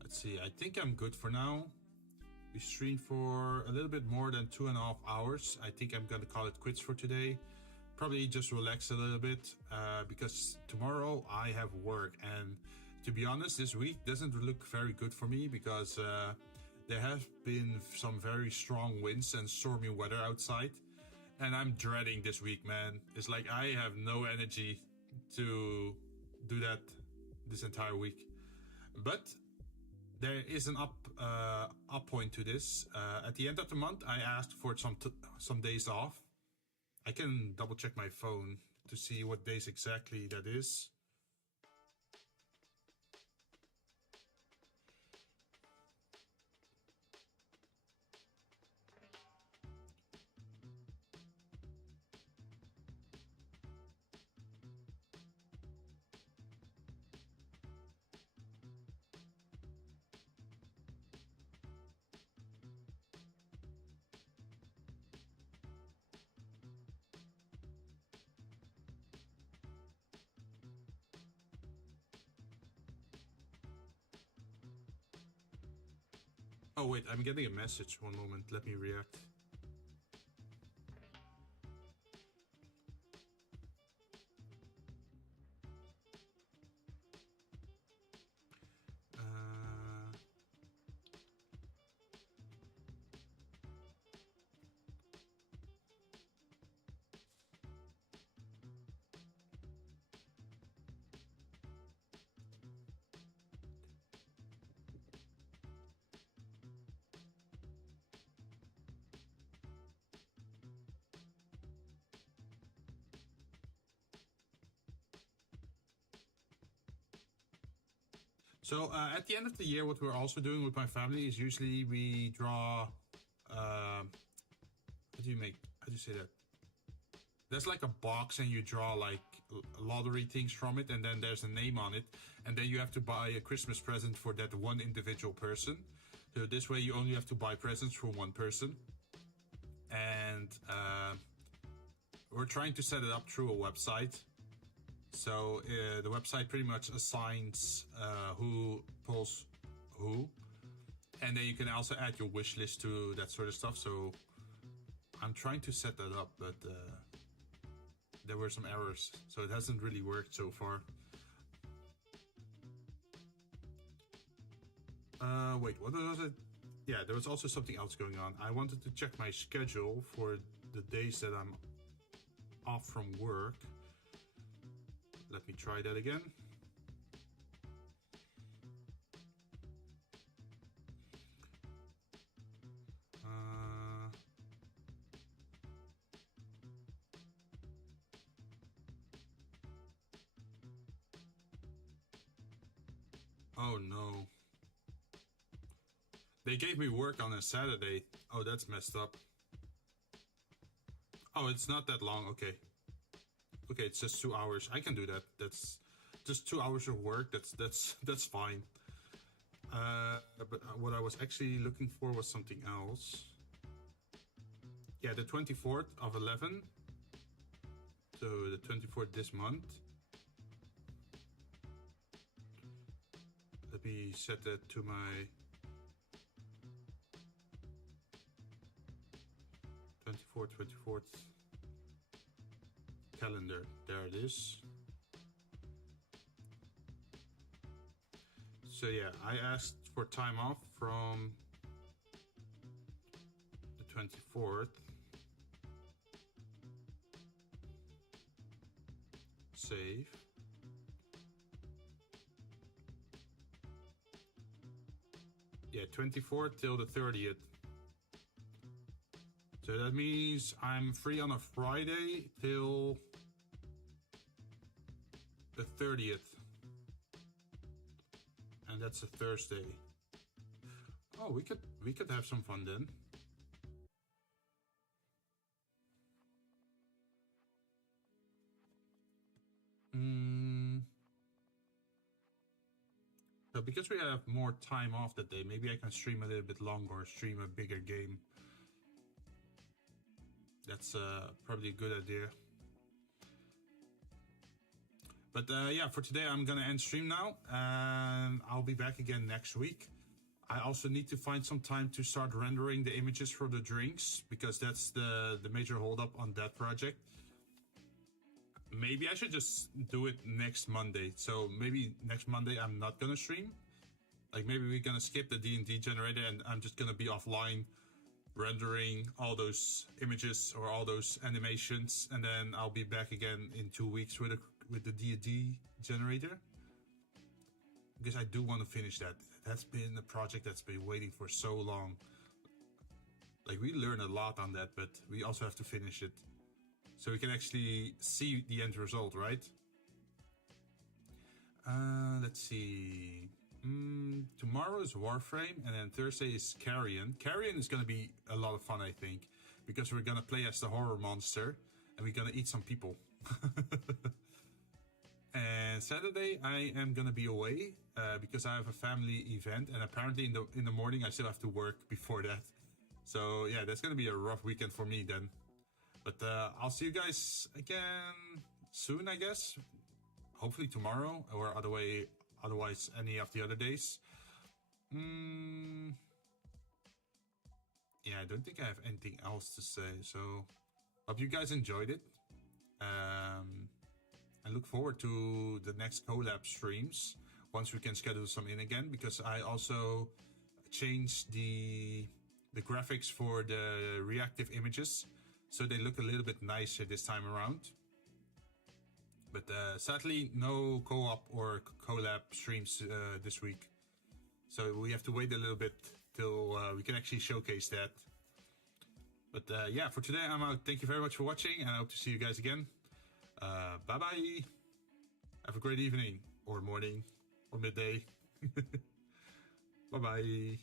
Let's see, I think I'm good for now. We streamed for a little bit more than 2.5 hours. I think I'm gonna call it quits for today. Probably just relax a little bit because tomorrow I have work, and to be honest, this week doesn't look very good for me because there have been some very strong winds and stormy weather outside, and I'm dreading this week, man. It's like I have no energy to do that this entire week. But there is an up point to this. At the end of the month, I asked for some days off. I can double check my phone to see what days exactly that is. Oh wait, I'm getting a message. One moment, let me react. So at the end of the year, what we're also doing with my family is usually we draw. How do you say that? There's like a box and you draw like lottery things from it, and then there's a name on it, and then you have to buy a Christmas present for that one individual person. So this way you only have to buy presents for one person. And we're trying to set it up through a website. So the website pretty much assigns who pulls who, and then you can also add your wish list to that sort of stuff. So I'm trying to set that up, but there were some errors, so it hasn't really worked so far. Wait, what was it? Yeah, there was also something else going on. I wanted to check my schedule for the days that I'm off from work. Let me try that again. Oh no. They gave me work on a Saturday. Oh, that's messed up. Oh, it's not that long. Okay. Okay, it's just 2 hours. I can do that. That's just 2 hours of work. That's fine. But what I was actually looking for was something else. Yeah, the 24th of 11. So the 24th this month. Let me set that to my 24th calendar. There it is. So yeah, I asked for time off from the 24th. Save. Yeah, 24th till the 30th. So that means I'm free on a Friday till the 30th. And that's a Thursday. Oh, we could have some fun then. So because we have more time off that day, maybe I can stream a little bit longer, or stream a bigger game. That's probably a good idea. But yeah, for today I'm gonna end stream now, and I'll be back again next week. I also need to find some time to start rendering the images for the drinks, because that's the major holdup on that project. Maybe I should just do it next Monday. So maybe next Monday I'm not gonna stream. Like maybe we're gonna skip the DND generator and I'm just gonna be offline rendering all those images or all those animations, and then I'll be back again in 2 weeks with the DND generator. Because I do want to finish that. That's been a project that's been waiting for so long. Like we learn a lot on that, but we also have to finish it. So we can actually see the end result, right? Let's see. Tomorrow is Warframe, and then Thursday is Carrion. Carrion is going to be a lot of fun, I think, because we're going to play as the horror monster, and we're going to eat some people. And Saturday I am going to be away because I have a family event, and apparently in the morning I still have to work before that. So yeah, that's going to be a rough weekend for me then. But I'll see you guys again soon, I guess. Hopefully tomorrow, or otherwise any of the other days. Yeah, I don't think I have anything else to say. So hope you guys enjoyed it. I look forward to the next collab streams once we can schedule some in again, because I also changed the graphics for the reactive images, so they look a little bit nicer this time around. But sadly, no co-op or collab streams this week. So we have to wait a little bit till we can actually showcase that. But yeah, for today I'm out. Thank you very much for watching, and I hope to see you guys again. Bye-bye. Have a great evening, or morning, or midday. Bye-bye.